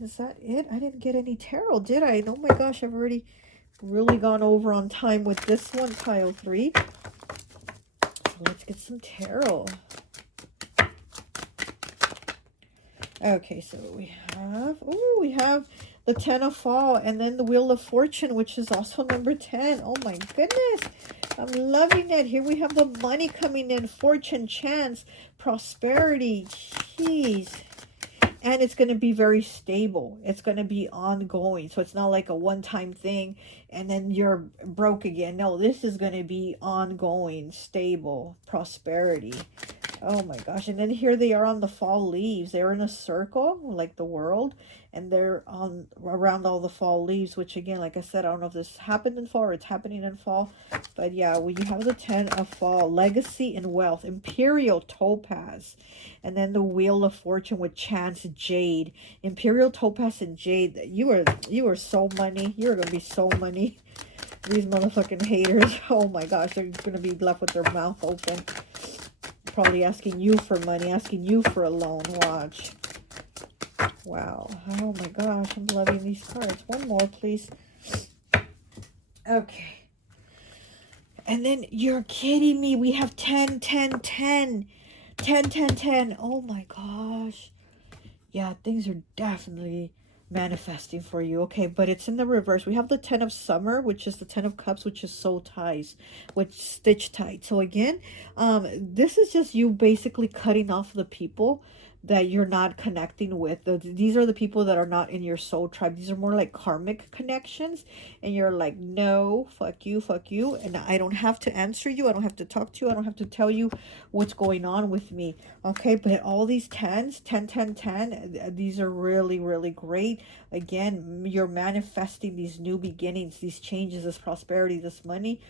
Is that it? I didn't get any tarot, did I? Oh my gosh, I've already really gone over on time with this one, pile 3. So let's get some tarot. Okay, so we have the 10 of fall, and then the Wheel of Fortune, which is also number 10. Oh my goodness, I'm loving it. Here we have the money coming in, fortune, chance, prosperity. Jeez. And it's going to be very stable. It's going to be ongoing. So it's not like a one-time thing and then you're broke again. No, this is going to be ongoing, stable, prosperity. Oh my gosh. And then here they are on the fall leaves. They're in a circle, like the world, and they're on around all the fall leaves, which again, like I said, I don't know if this happened in fall or it's happening in fall. But yeah, when you have the 10 of fall, legacy and wealth, imperial topaz, and then the wheel of fortune with chance jade. Imperial topaz and jade. You are so money. You're gonna be so money. These motherfucking haters. Oh my gosh, they're gonna be left with their mouth open. Probably asking you for money, asking you for a loan. Watch. Wow. Oh my gosh, I'm loving these cards. One more, please. Okay. And then you're kidding me. We have 10, 10, 10. 10, 10, 10. Oh my gosh. Yeah, things are definitely manifesting for you. Okay, but it's in the reverse. We have the 10 of summer, which is the 10 of cups, which is soul ties, which stitch tight. So again, this is just you basically cutting off the people that you're not connecting with. These are the people that are not in your soul tribe. These are more like karmic connections, and you're like, no, fuck you, and I don't have to answer you, I don't have to talk to you, I don't have to tell you what's going on with me. Okay, but all these 10s, 10, 10, 10, these are really, really great. Again, you're manifesting these new beginnings, these changes, this prosperity, this money.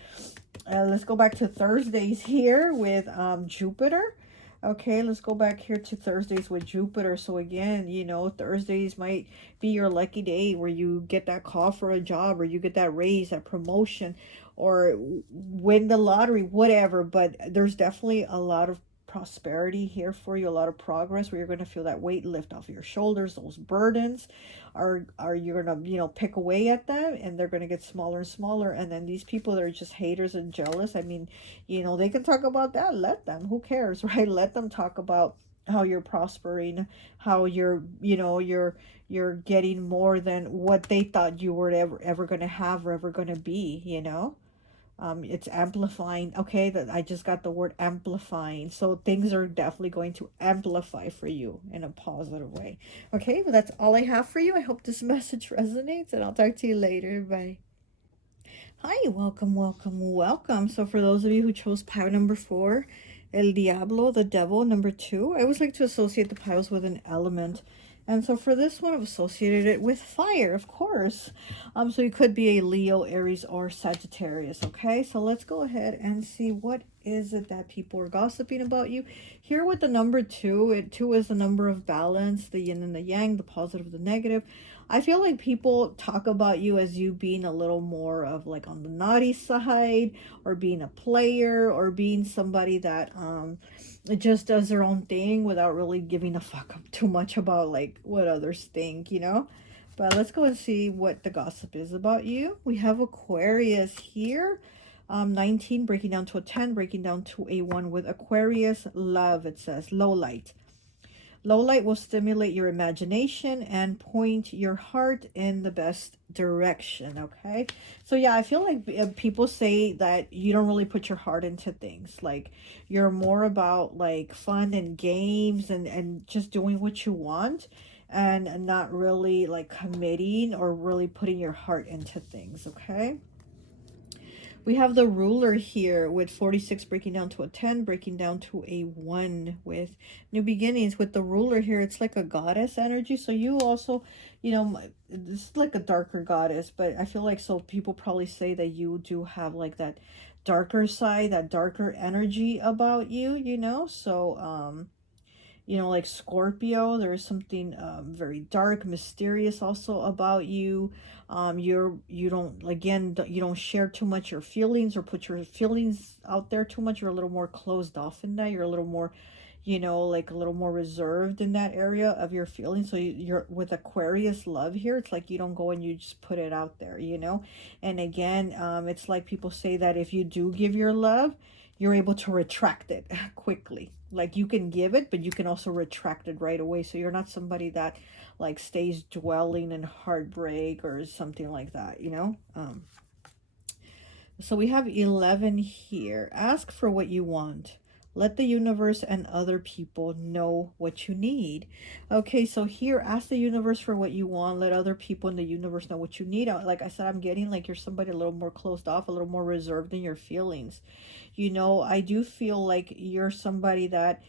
Let's go back to Thursdays here with Jupiter. Okay, let's go back here to Thursdays with Jupiter. So again, you know, Thursdays might be your lucky day where you get that call for a job, or you get that raise, that promotion, or win the lottery, whatever. But there's definitely a lot of prosperity here for you, a lot of progress, where you're going to feel that weight lift off your shoulders. Those burdens are you're going to, you know, pick away at them, and they're going to get smaller and smaller. And then these people that are just haters and jealous, I mean, you know, they can talk about that. Let them. Who cares, right? Let them talk about how you're prospering, how you're, you know, you're getting more than what they thought you were ever going to have or ever going to be, you know. It's amplifying. Okay, that I just got the word amplifying. So things are definitely going to amplify for you in a positive way. Okay, well, that's all I have for you. I hope this message resonates, and I'll talk to you later. Bye. Hi, welcome, welcome, welcome. So for those of you who chose pile number 4, El Diablo, the devil, number 2, I always like to associate the piles with an element. And so for this one, I've associated it with fire, of course. So you could be a Leo, Aries, or Sagittarius, okay? So let's go ahead and see what is it that people are gossiping about you. Here with the number 2, 2 is the number of balance, the yin and the yang, the positive, the negative. I feel like people talk about you as you being a little more of like on the naughty side, or being a player, or being somebody that just does their own thing without really giving a fuck too much about like what others think, you know. But let's go and see what the gossip is about you. We have Aquarius here. 19 breaking down to a 10, breaking down to a 1 with Aquarius. Love, it says low light. Low light will stimulate your imagination and point your heart in the best direction, okay? So yeah, I feel like people say that you don't really put your heart into things. Like you're more about like fun and games, and just doing what you want, and not really like committing or really putting your heart into things, okay? We have the ruler here with 46 breaking down to a 10, breaking down to a 1 with new beginnings. With the ruler here, it's like a goddess energy. So you also, you know, this is like a darker goddess, but I feel like so people probably say that you do have like that darker side, that darker energy about you, you know? So, you know, like Scorpio, there is something very dark, mysterious also about you. You don't, again, you don't share too much your feelings or put your feelings out there too much. You're a little more closed off in that. You're a little more, you know, like a little more reserved in that area of your feelings. So you're with Aquarius love here, it's like you don't go and you just put it out there, you know. And again, it's like people say that if you do give your love, you're able to retract it quickly. Like you can give it, but you can also retract it right away. So you're not somebody that like stays dwelling in heartbreak or something like that, you know. So we have 11 here. Ask for what you want. Let the universe and other people know what you need. Okay, so here, ask the universe for what you want. Let other people in the universe know what you need. Like I said, I'm getting like you're somebody a little more closed off, a little more reserved in your feelings. You know, I do feel like you're somebody that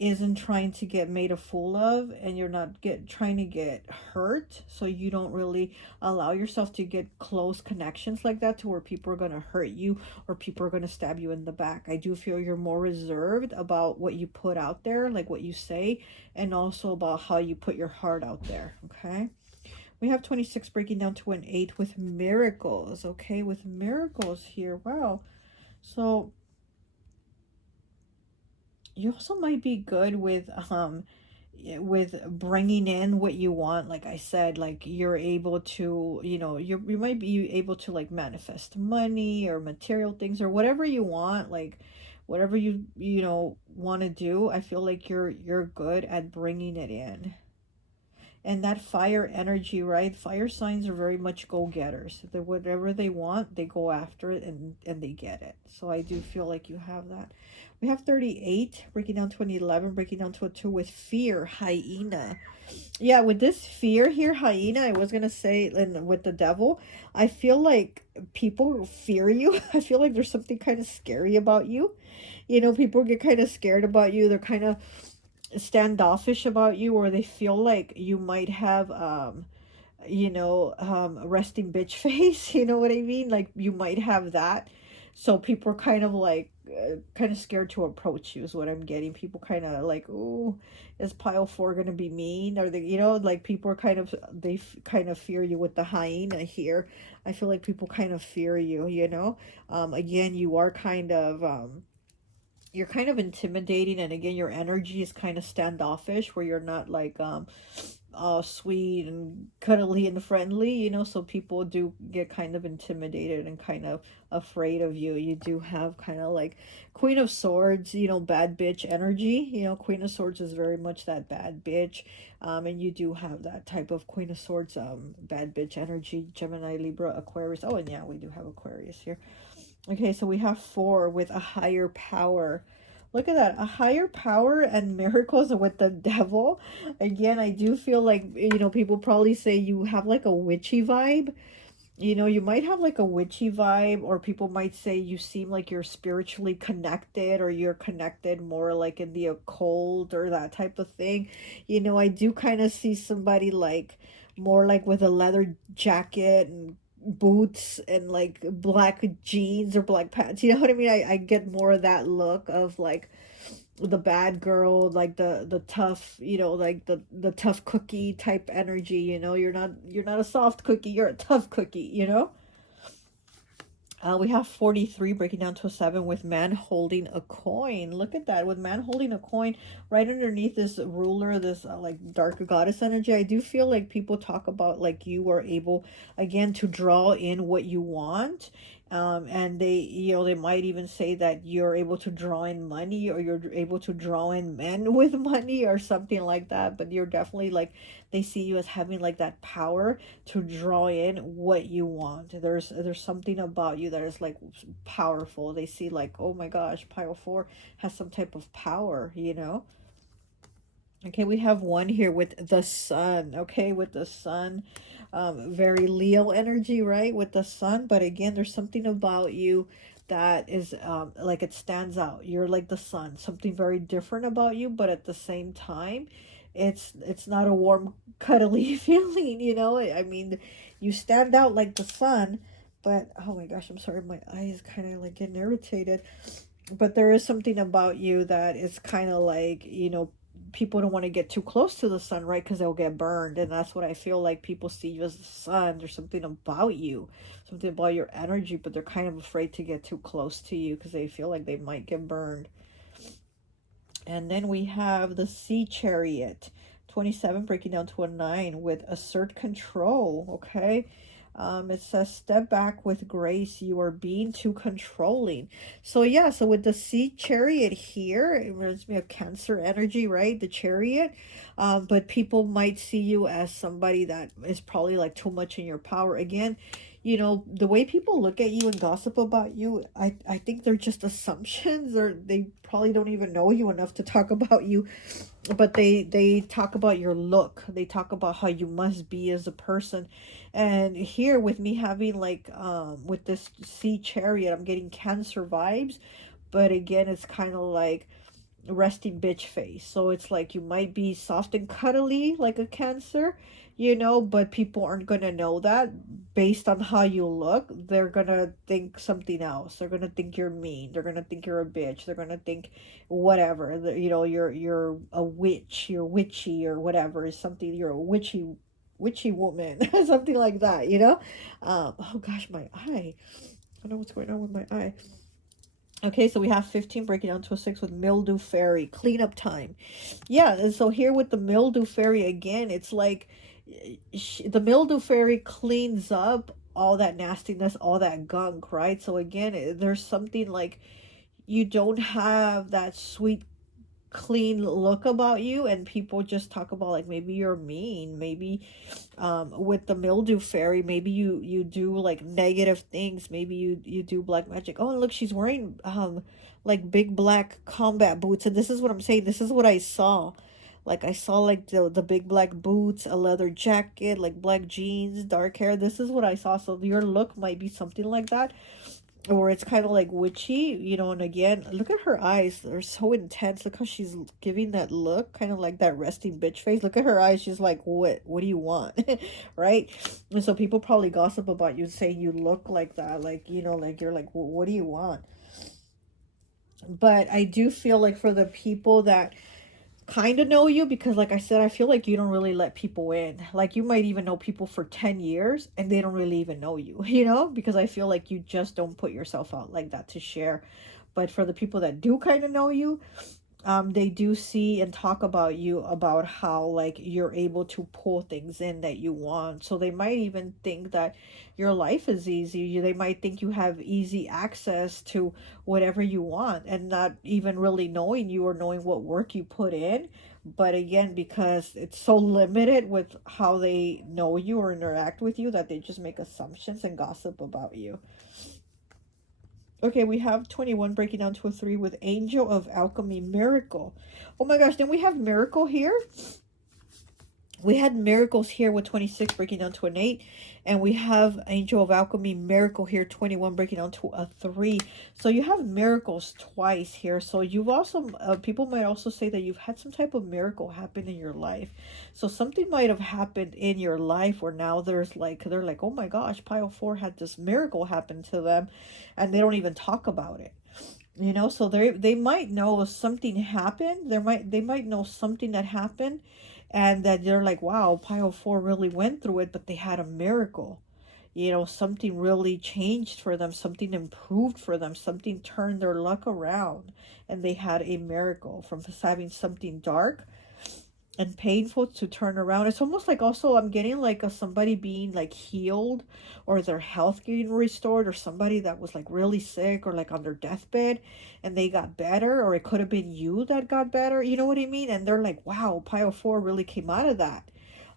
isn't trying to get made a fool of, and you're not trying to get hurt, so you don't really allow yourself to get close connections like that to where people are going to hurt you or people are going to stab you in the back. I do feel you're more reserved about what you put out there, like what you say, and also about how you put your heart out there. Okay, we have 26 breaking down to an 8 with miracles. Okay, with miracles here. Wow. So you also might be good with bringing in what you want. Like I said, like you're able to, you know, you might be able to like manifest money or material things or whatever you want, like whatever you know want to do. I feel like you're good at bringing it in. And that fire energy, right? Fire signs are very much go-getters. They, whatever they want, they go after it, and they get it. So I do feel like you have that. We have 38 breaking down to an 11, breaking down to a 2 with fear, hyena. Yeah, with this fear here, hyena, I was gonna say, and with the devil, I feel like people fear you. I feel like there's something kind of scary about you. You know, people get kind of scared about you. They're kind of standoffish about you, or they feel like you might have you know, resting bitch face. You know what I mean? Like you might have that. So people are kind of like kind of scared to approach you is what I'm getting. People kind of like, oh, is pile 4 gonna be mean? Or they, you know, like people are kind of, they kind of fear you with the hyena here. I feel like people kind of fear you, you know. Again, you are kind of you're kind of intimidating, and again your energy is kind of standoffish, where you're not like sweet and cuddly and friendly, you know, so people do get kind of intimidated and kind of afraid of you. You do have kind of like Queen of Swords, you know, bad bitch energy. You know, Queen of Swords is very much that bad bitch. And you do have that type of Queen of Swords bad bitch energy. Gemini, Libra, Aquarius. Oh, and yeah, we do have Aquarius here. Okay, so we have 4 with a higher power. Look at that, a higher power and miracles with the devil. Again, I do feel like, you know, people probably say you have like a witchy vibe. You know, you might have like a witchy vibe, or people might say you seem like you're spiritually connected, or you're connected more like in the occult or that type of thing. You know, I do kind of see somebody like more like with a leather jacket and boots and like black jeans or black pants. You know what I mean? I get more of that look of like the bad girl, like the tough, you know, like the tough cookie type energy. You know, you're not a soft cookie, you're a tough cookie, you know. We have 43 breaking down to a 7 with man holding a coin. Look at that, with man holding a coin right underneath this ruler, this like dark goddess energy. I do feel like people talk about like you are able again to draw in what you want. And they, you know, they might even say that you're able to draw in money, or you're able to draw in men with money or something like that. But you're definitely like, they see you as having like that power to draw in what you want. There's something about you that is like powerful. They see like, oh my gosh, pile 4 has some type of power, you know. Okay, we have 1 here with the sun. Okay, with the sun, very Leo energy, right? With the sun, but again, there's something about you that is like it stands out. You're like the sun, something very different about you, but at the same time, it's not a warm, cuddly feeling, you know. I mean, you stand out like the sun, but oh my gosh, I'm sorry, my eyes kind of like getting irritated. But there is something about you that is kind of like, you know, people don't want to get too close to the sun, right? Because they'll get burned. And that's what I feel like, people see you as the sun. There's something about you, something about your energy, but they're kind of afraid to get too close to you because they feel like they might get burned. And then we have the Sea Chariot, 27 breaking down to a 9 with assert control. Okay. It says step back with grace, you are being too controlling. So yeah, so with the Sea Chariot here, it reminds me of Cancer energy, right? The Chariot. But people might see you as somebody that is probably like too much in your power. Again, you know, the way people look at you and gossip about you, I think they're just assumptions, or they probably don't even know you enough to talk about you, but they talk about your look, they talk about how you must be as a person. And here with me having like with this sea chariot, I'm getting Cancer vibes, but again it's kind of like resting bitch face. So it's like you might be soft and cuddly like a Cancer, you know, but people aren't gonna know that based on how you look. They're gonna think something else. They're gonna think you're mean. They're gonna think you're a bitch. They're gonna think whatever. You know, you're a witch. You're witchy or whatever. Is something. You're a witchy woman, something like that. You know. Oh gosh, my eye. I don't know what's going on with my eye. Okay, so we have 15 breaking down to a 6 with mildew fairy cleanup time. Yeah, and so here with the mildew fairy again, it's like the mildew fairy cleans up all that nastiness, all that gunk, right? So again, there's something like you don't have that sweet clean look about you, and people just talk about like maybe you're mean, maybe with the mildew fairy, maybe you do like negative things, maybe you do black magic. Oh, and look, she's wearing like big black combat boots, and this is what I'm saying, this is what I saw. Like I saw like the big black boots, a leather jacket, like black jeans, dark hair. This is what I saw. So your look might be something like that, or it's kind of like witchy, you know. And again, look at her eyes, they're so intense. Look how she's giving that look, kind of like that resting bitch face. Look at her eyes, she's like, what do you want? Right? And so people probably gossip about you, saying you look like that, like, you know, like you're like, what do you want? But I do feel like for the people that kind of know you, because like I said, I feel like you don't really let people in. Like you might even know people for 10 years and they don't really even know you, you know, because I feel like you just don't put yourself out like that to share. But for the people that do kind of know you, they do see and talk about you, about how like you're able to pull things in that you want. So they might even think that your life is easy. They might think you have easy access to whatever you want, and not even really knowing you or knowing what work you put in. But again, because it's so limited with how they know you or interact with you, that they just make assumptions and gossip about you. Okay, we have 21 breaking down to a 3 with Angel of Alchemy Miracle. Oh my gosh, then we have Miracle here. We had miracles here with 26 breaking down to an 8. And we have Angel of Alchemy Miracle here, 21 breaking down to a 3. So you have miracles twice here. So you've also, people might also say that you've had some type of miracle happen in your life. So something might have happened in your life where now there's like, they're like, oh my gosh, Pile 4 had this miracle happen to them. And they don't even talk about it. You know, so they might know something happened. They might know something that happened, and that they're like, wow, Pile 4 really went through it, but they had a miracle. You know, something really changed for them, something improved for them, something turned their luck around, and they had a miracle from having something dark and painful to turn around. It's almost like also I'm getting like a somebody being like healed, or their health getting restored, or somebody that was like really sick or like on their deathbed and they got better, or it could have been you that got better, you know what I mean? And they're like, wow, Pile 4 really came out of that.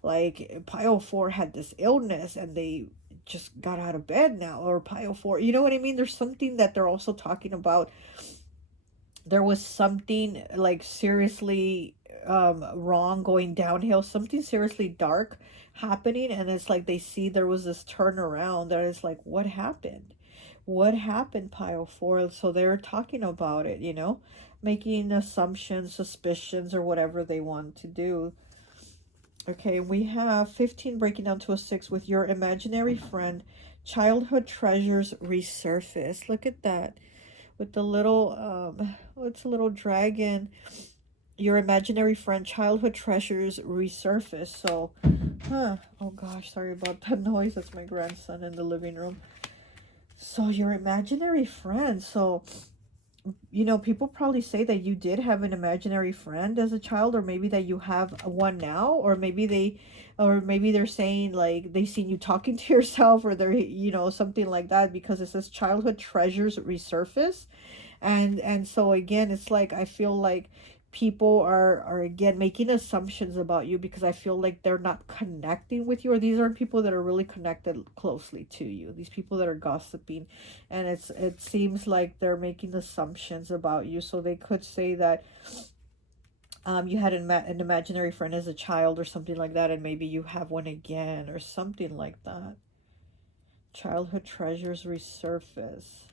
Like Pile 4 had this illness and they just got out of bed now, or Pile 4, you know what I mean? There's something that they're also talking about. There was something like seriously wrong, going downhill, something seriously dark happening, and it's like they see there was this turnaround that is like, what happened, Pile 4? So they're talking about it, you know, making assumptions, suspicions, or whatever they want to do. Okay, we have 15 breaking down to a 6 with your imaginary friend. Childhood treasures resurface. Look at that, with the little oh, it's a little dragon. Your imaginary friend, childhood treasures resurface. So oh gosh, sorry about that noise, that's my grandson in the living room. So your imaginary friend, so you know, people probably say that you did have an imaginary friend as a child, or maybe that you have one now, or maybe they're saying like they seen you talking to yourself, or they're, you know, something like that, because it says childhood treasures resurface. And so again, it's like I feel like people are again making assumptions about you because I feel like they're not connecting with you, or these aren't people that are really connected closely to you. These people that are gossiping, and it seems like they're making assumptions about you. So they could say that you had an imaginary friend as a child or something like that, and maybe you have one again or something like that. Childhood treasures resurface.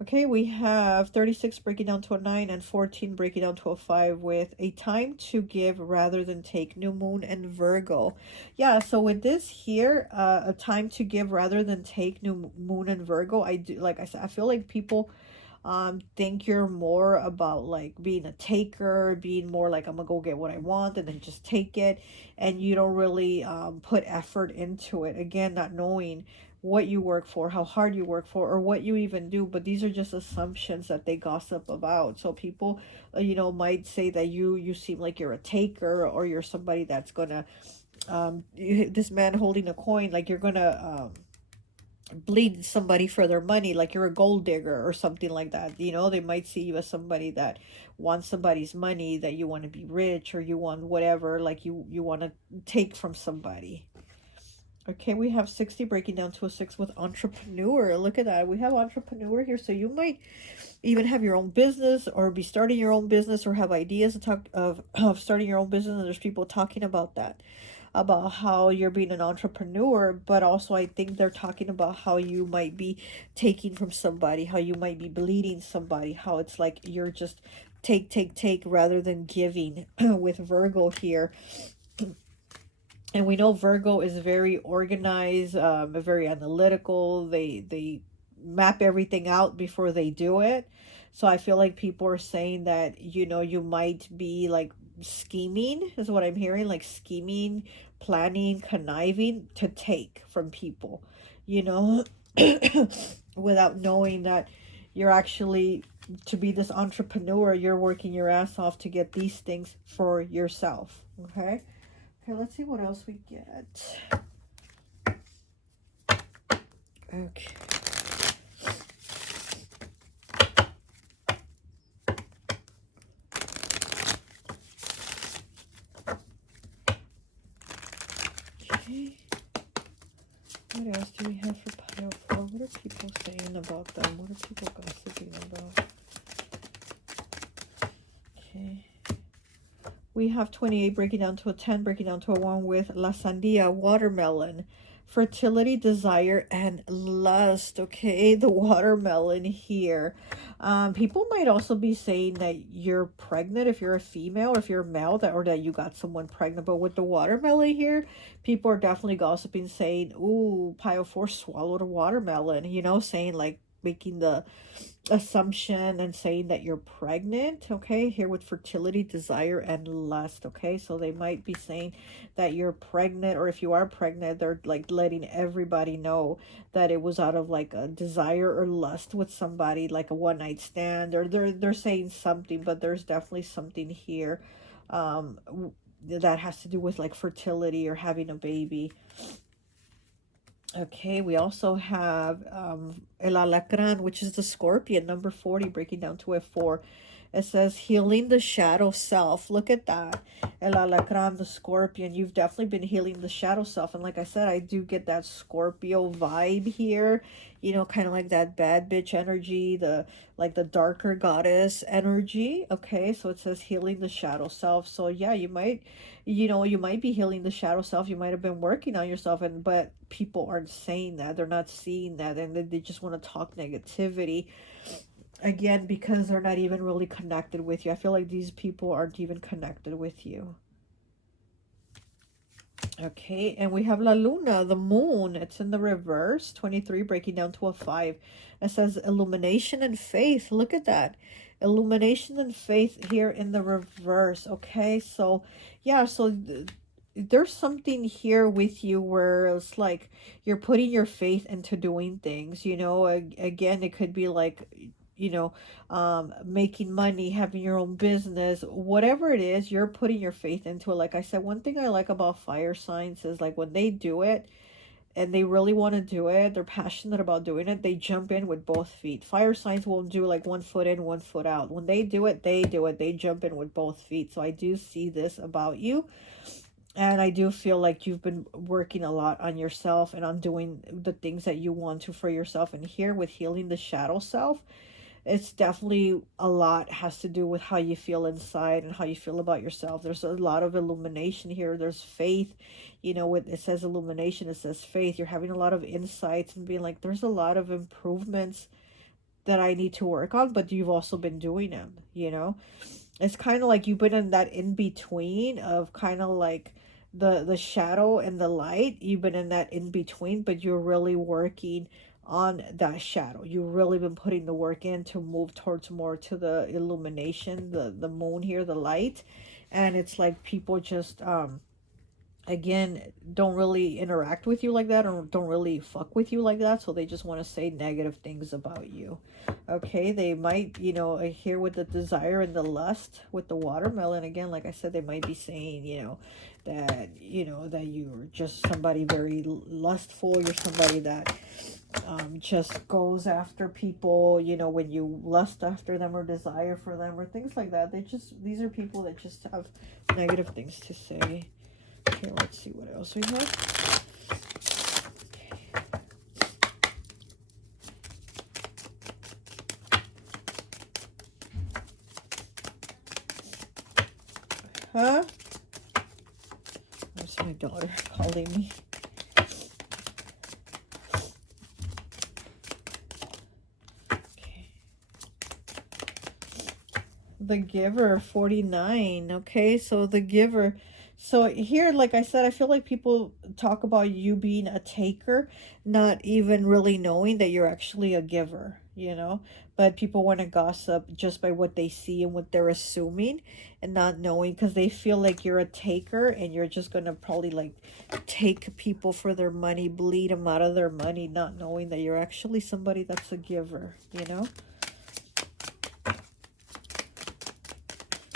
Okay, we have 36 breaking down to a 9 and 14 breaking down to a 5 with a time to give rather than take. New moon and Virgo. Yeah, so with this here, a time to give rather than take, new moon and Virgo, I do, like I said, I feel like people think you're more about like being a taker, being more like I'm gonna go get what I want and then just take it, and you don't really put effort into it, again not knowing what you work for, how hard you work for, or what you even do. But these are just assumptions that they gossip about. So people might say that you seem like you're a taker, or you're somebody that's gonna this man holding a coin, like you're gonna bleed somebody for their money, like you're a gold digger or something like that. They might see you as somebody that wants somebody's money, that you want to be rich, or you want whatever, like you want to take from somebody. Okay, we have 60 breaking down to a 6 with entrepreneur. Look at that. We have entrepreneur here. So you might even have your own business, or be starting your own business, or have ideas to talk of starting your own business. And there's people talking about that, about how you're being an entrepreneur. But also I think they're talking about how you might be taking from somebody, how you might be bleeding somebody, how it's like you're just take rather than giving with Virgo here. And we know Virgo is very organized, very analytical. They map everything out before they do it. So I feel like people are saying that you might be like scheming, is what I'm hearing, like scheming, planning, conniving to take from people, you know, without knowing that you're actually, to be this entrepreneur, you're working your ass off to get these things for yourself. Okay. Okay, let's see what else we get. Okay. Okay. What else do we have for pile 4? What are people saying about them? What are people gossiping about? Okay. We have 28 breaking down to a 10, breaking down to a 1 with La Sandia, watermelon, fertility, desire, and lust. Okay, the watermelon here. People might also be saying that you're pregnant if you're a female, or if you're a male, or that you got someone pregnant. But with the watermelon here, people are definitely gossiping, saying, ooh, pile 4 swallowed a watermelon, saying like making the assumption and saying that you're pregnant. Okay, here with fertility, desire, and lust. Okay, so they might be saying that you're pregnant, or if you are pregnant, they're like letting everybody know that it was out of like a desire or lust with somebody, like a one night stand, or they're saying something. But there's definitely something here um that has to do with like fertility or having a baby. Okay, we also have El Alacran, which is the scorpion, number 40, breaking down to a 4. It says healing the shadow self. Look at that. El Alacran, the scorpion. You've definitely been healing the shadow self. And like I said, I do get that Scorpio vibe here. Kind of like that bad bitch energy, the darker goddess energy. Okay, so it says healing the shadow self. So yeah, you might be healing the shadow self. You might have been working on yourself, but people aren't saying that. They're not seeing that, and they just want to talk negativity, again, because they're not even really connected with you. I feel like these people aren't even connected with you. Okay, and we have La Luna, the moon. It's in the reverse, 23, breaking down to a 5. It says illumination and faith. Look at that. Illumination and faith here in the reverse. Okay, so yeah, so there's something here with you where it's like you're putting your faith into doing things. Again, it could be like making money, having your own business, whatever it is, you're putting your faith into it. Like I said, one thing I like about fire signs is like when they do it, and they really want to do it, they're passionate about doing it, they jump in with both feet. Fire signs won't do like 1 foot in, 1 foot out. When they do it, they jump in with both feet. So I do see this about you. And I do feel like you've been working a lot on yourself and on doing the things that you want to for yourself. And here with healing the shadow self, it's definitely a lot has to do with how you feel inside and how you feel about yourself. There's a lot of illumination here. There's faith. You know, when it says illumination, it says faith. You're having a lot of insights and being like, there's a lot of improvements that I need to work on, but you've also been doing them, you know? It's kind of like you've been in that in between of kind of like the shadow and the light. You've been in that in between, but you're really working on that shadow. You've really been putting the work in to move towards more to the illumination, the moon here, the light. And it's like people just again don't really interact with you like that, or don't really fuck with you like that, so they just want to say negative things about you. Okay, they might, you know, here with the desire and the lust with the watermelon, again, like I said, they might be saying, you know, that you're just somebody very lustful. You're somebody that just goes after people, you know, when you lust after them or desire for them or things like that. These are people that just have negative things to say. Okay, let's see what else we have. Huh? That's my daughter calling me. Okay. The Giver, 49. Okay, so the Giver. So here, like I said, I feel like people talk about you being a taker, not even really knowing that you're actually a giver, you know? But people want to gossip just by what they see and what they're assuming and not knowing, because they feel like you're a taker and you're just going to probably like take people for their money, bleed them out of their money, not knowing that you're actually somebody that's a giver, you know?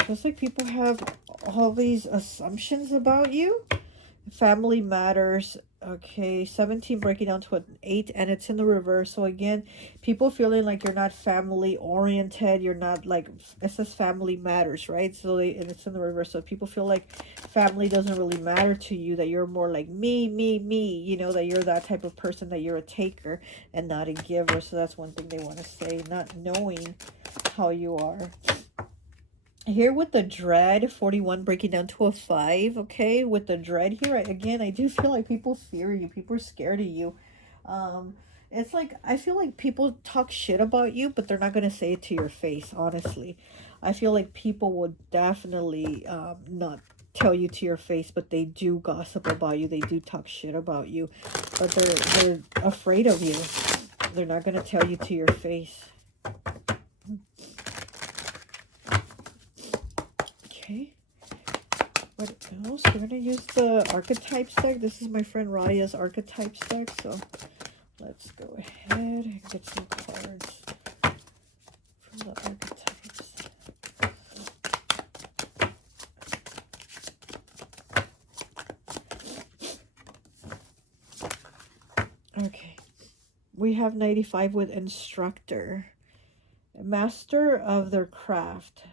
Just like people have all these assumptions about you. Family matters. Okay, 17 breaking down to an 8, and it's in the reverse. So again, people feeling like you're not family oriented. You're not like, it says family matters, right? So and it's in the reverse. So people feel like family doesn't really matter to you, that you're more like me, you know, that you're that type of person, that you're a taker and not a giver. So that's one thing they want to say, not knowing how you are. Here with the dread, 41 breaking down to a 5. Okay, with the dread here, again, I do feel like people fear you. People are scared of you. It's like, I feel like people talk shit about you, but they're not going to say it to your face, honestly. I feel like people would definitely not tell you to your face, but they do gossip about you. They do talk shit about you, but they're afraid of you. They're not going to tell you to your face. Okay. What else? We're going to use the archetypes deck. This is my friend Radia's archetypes deck. So let's go ahead and get some cards from the archetypes. Okay. We have 95 with instructor. Master of their craft.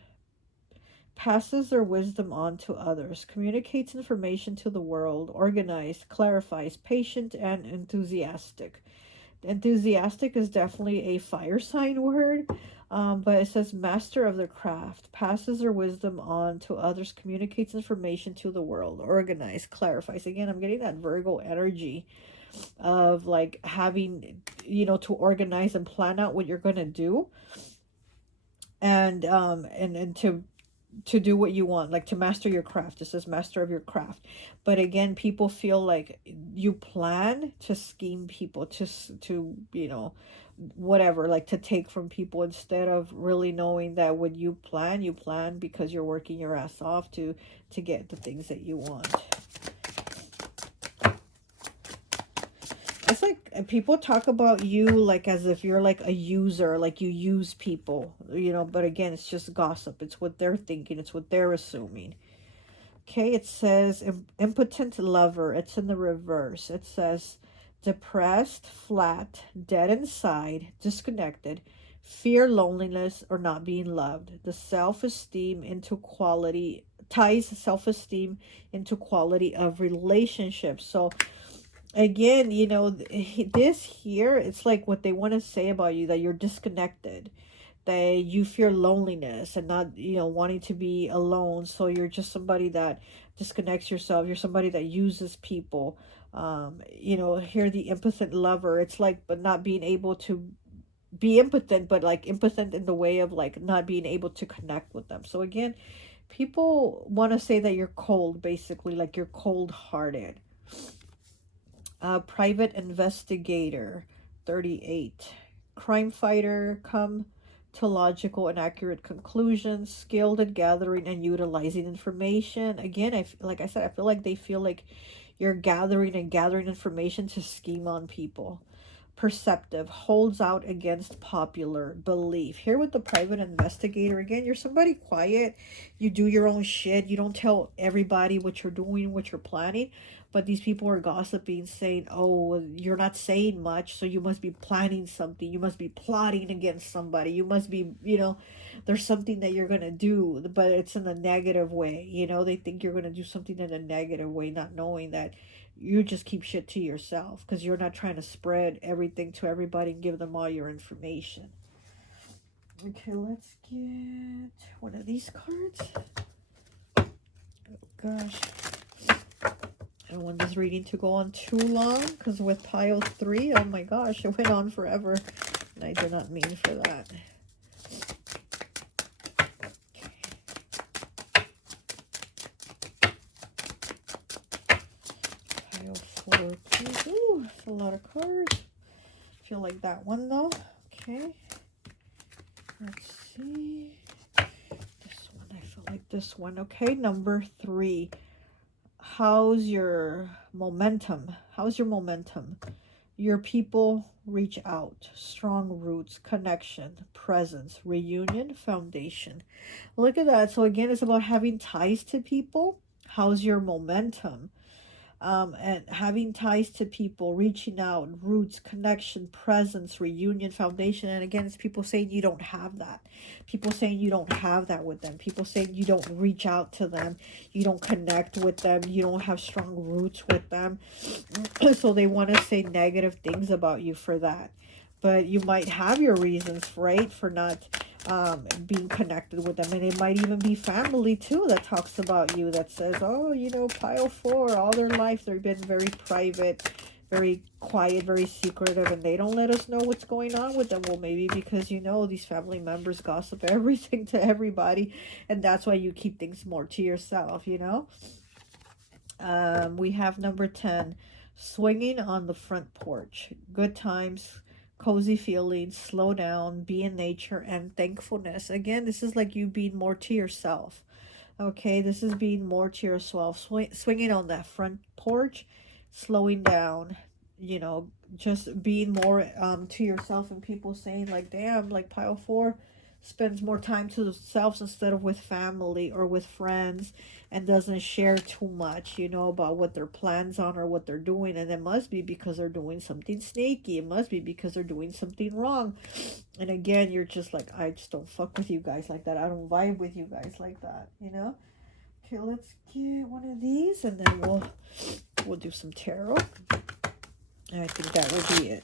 Passes their wisdom on to others, communicates information to the world, organized, clarifies, patient, and enthusiastic. Enthusiastic is definitely a fire sign word, but it says master of their craft, passes their wisdom on to others, communicates information to the world, organized, clarifies. Again, I'm getting that Virgo energy of like having, you know, to organize and plan out what you're going to do, and to do what you want, like to master your craft. It says master of your craft. But again, people feel like you plan to scheme people, to you know, whatever, like to take from people, instead of really knowing that when you plan because you're working your ass off to get the things that you want. It's like people talk about you like as if you're like a user, like you use people, you know, but again, it's just gossip. It's what they're thinking. It's what they're assuming. Okay, it says impotent lover. It's in the reverse. It says depressed, flat, dead inside, disconnected, fear loneliness or not being loved. The self-esteem into quality ties self-esteem into quality of relationships. So again, you know, this here, it's like what they want to say about you, that you're disconnected, that you fear loneliness and not, you know, wanting to be alone. So you're just somebody that disconnects yourself. You're somebody that uses people. You know, here the impotent lover, it's like, but not being able to be impotent, but like impotent in the way of like not being able to connect with them. So again, people want to say that you're cold, basically, like you're cold hearted. Private investigator, 38. Crime fighter, come to logical and accurate conclusions, skilled at gathering and utilizing information. Again, like I said, I feel like they feel like you're gathering information to scheme on people. Perceptive, holds out against popular belief. Here with the private investigator, again, you're somebody quiet. You do your own shit. You don't tell everybody what you're doing, what you're planning. But these people are gossiping, saying, oh, you're not saying much, so you must be planning something. You must be plotting against somebody. You must be, you know, there's something that you're going to do, but it's in a negative way. You know, they think you're going to do something in a negative way, not knowing that you just keep shit to yourself because you're not trying to spread everything to everybody and give them all your information. Okay, let's get one of these cards. Oh, gosh. I don't want this reading to go on too long because with pile 3, oh my gosh, it went on forever. And I did not mean for that. Pile 4, please. Ooh, that's a lot of cards. I feel like that one though. Okay. Let's see. This one, I feel like this one. Okay, number 3. How's your momentum? How's your momentum? Your people reach out. Strong roots, connection, presence, reunion, foundation. Look at that. So again, it's about having ties to people. How's your momentum? And having ties to people, reaching out, roots, connection, presence, reunion, foundation. And again, it's people saying you don't have that. People saying you don't have that with them. People saying you don't reach out to them. You don't connect with them. You don't have strong roots with them. So they want to say negative things about you for that. But you might have your reasons, right, for not being connected with them. And it might even be family too that talks about you, that says, oh, you know, pile 4, all their life they've been very private, very quiet, very secretive, and they don't let us know what's going on with them. Well, maybe because, you know, these family members gossip everything to everybody, and that's why you keep things more to yourself, you know. We have number 10, swinging on the front porch. Good times, cozy feelings, slow down, be in nature, and thankfulness. Again, this is like you being more to yourself. Okay, this is being more to yourself. Swinging on that front porch, slowing down, you know, just being more to yourself, and people saying like, damn, like pile 4 spends more time to themselves instead of with family or with friends, and doesn't share too much, you know, about what their plans are or what they're doing. And it must be because they're doing something sneaky. It must be because they're doing something wrong. And again, you're just like, I just don't fuck with you guys like that. I don't vibe with you guys like that, you know. Okay, let's get one of these, and then we'll do some tarot. And I think that will be it.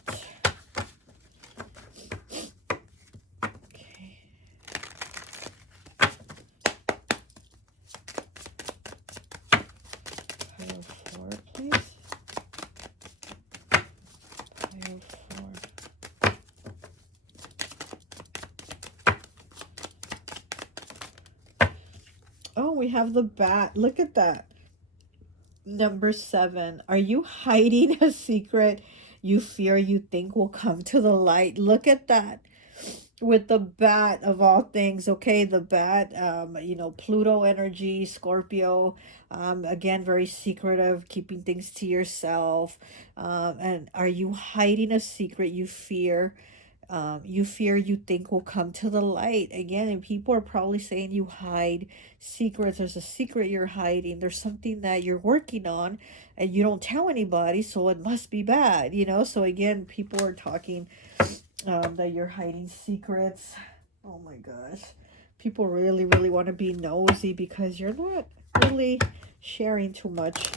Okay. Pile 4, please. Pile 4. Oh, we have the bat. Look at that. Number 7. Are you hiding a secret you fear you think will come to the light? Look at that. With the bat of all things. Okay, the bat, you know, Pluto energy, Scorpio, again, very secretive, keeping things to yourself. And are you hiding a secret you fear You fear you think will come to the light again, and people are probably saying you hide secrets. There's a secret you're hiding. There's something that you're working on and you don't tell anybody, so it must be bad, you know. So again, people are talking that you're hiding secrets. Oh my gosh, people really want to be nosy because you're not really sharing too much.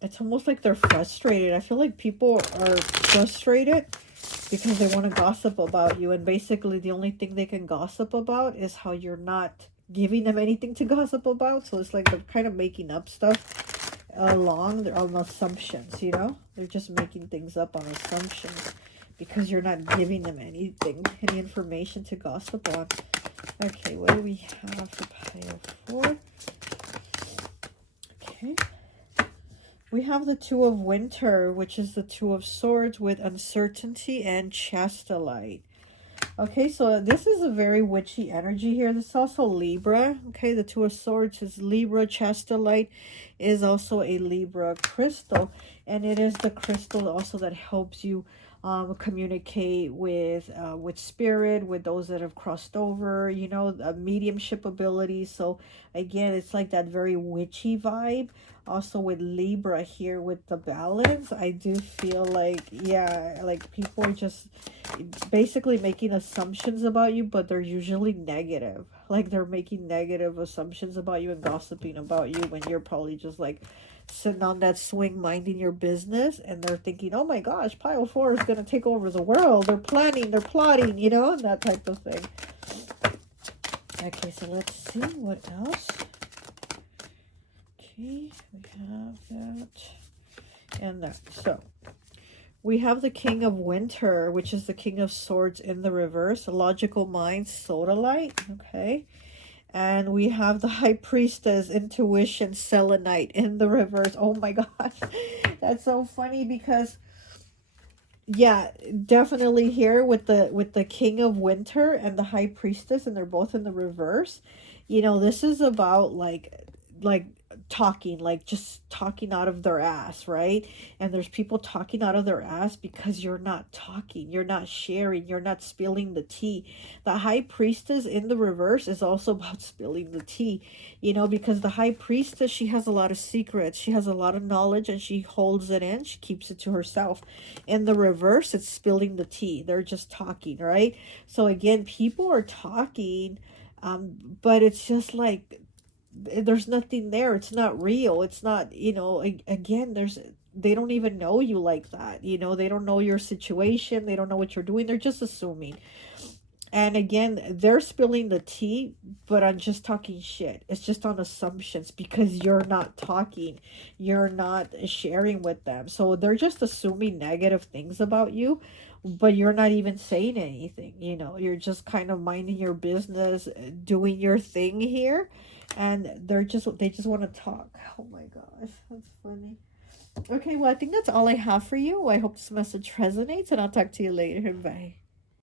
It's almost like they're frustrated. I feel like people are frustrated because they want to gossip about you. And basically the only thing they can gossip about is how you're not giving them anything to gossip about. So it's like they're kind of making up stuff on assumptions, you know? They're just making things up on assumptions because you're not giving them anything, any information to gossip on. Okay, what do we have for pile 4? Okay. We have the Two of Winter, which is the Two of Swords with uncertainty and chastity. Okay, so this is a very witchy energy here. This is also Libra. Okay, the Two of Swords is Libra. Chastity is also a Libra crystal. And it is the crystal also that helps you communicate with spirit, with those that have crossed over, you know, mediumship abilities. So again, it's like that very witchy vibe. Also with Libra here with the balance, I do feel like, yeah, like people are just basically making assumptions about you, but they're usually negative. Like they're making negative assumptions about you and gossiping about you when you're probably just like sitting on that swing minding your business, and they're thinking, oh my gosh, pile 4 is going to take over the world. They're planning, they're plotting, you know, that type of thing. Okay, so let's see what else. Okay, we have that and that. So we have the King of Winter, which is the King of Swords in the reverse. Logical Mind, Sodalite. Okay. And we have the High Priestess, Intuition, Selenite in the reverse. Oh my gosh. That's so funny because, yeah, definitely here with the King of Winter and the High Priestess, and they're both in the reverse. You know, this is about like talking, like just talking out of their ass, right? And there's people talking out of their ass because you're not talking, you're not sharing, you're not spilling the tea. The High Priestess in the reverse is also about spilling the tea, you know, because the High Priestess, she has a lot of secrets, she has a lot of knowledge, and she holds it in, she keeps it to herself. In the reverse, it's spilling the tea. They're just talking, right? So again, people are talking, but it's just like there's nothing there. It's not real. It's not, you know, again, they don't even know you like that. You know, they don't know your situation. They don't know what you're doing. They're just assuming. And again, they're spilling the tea, but I'm just talking shit. It's just on assumptions because you're not talking. You're not sharing with them. So they're just assuming negative things about you, but you're not even saying anything. You know, you're just kind of minding your business, doing your thing here. And they just want to talk. Oh my gosh, that's funny. Okay, well, I think that's all I have for you. I hope this message resonates, and I'll talk to you later. Bye.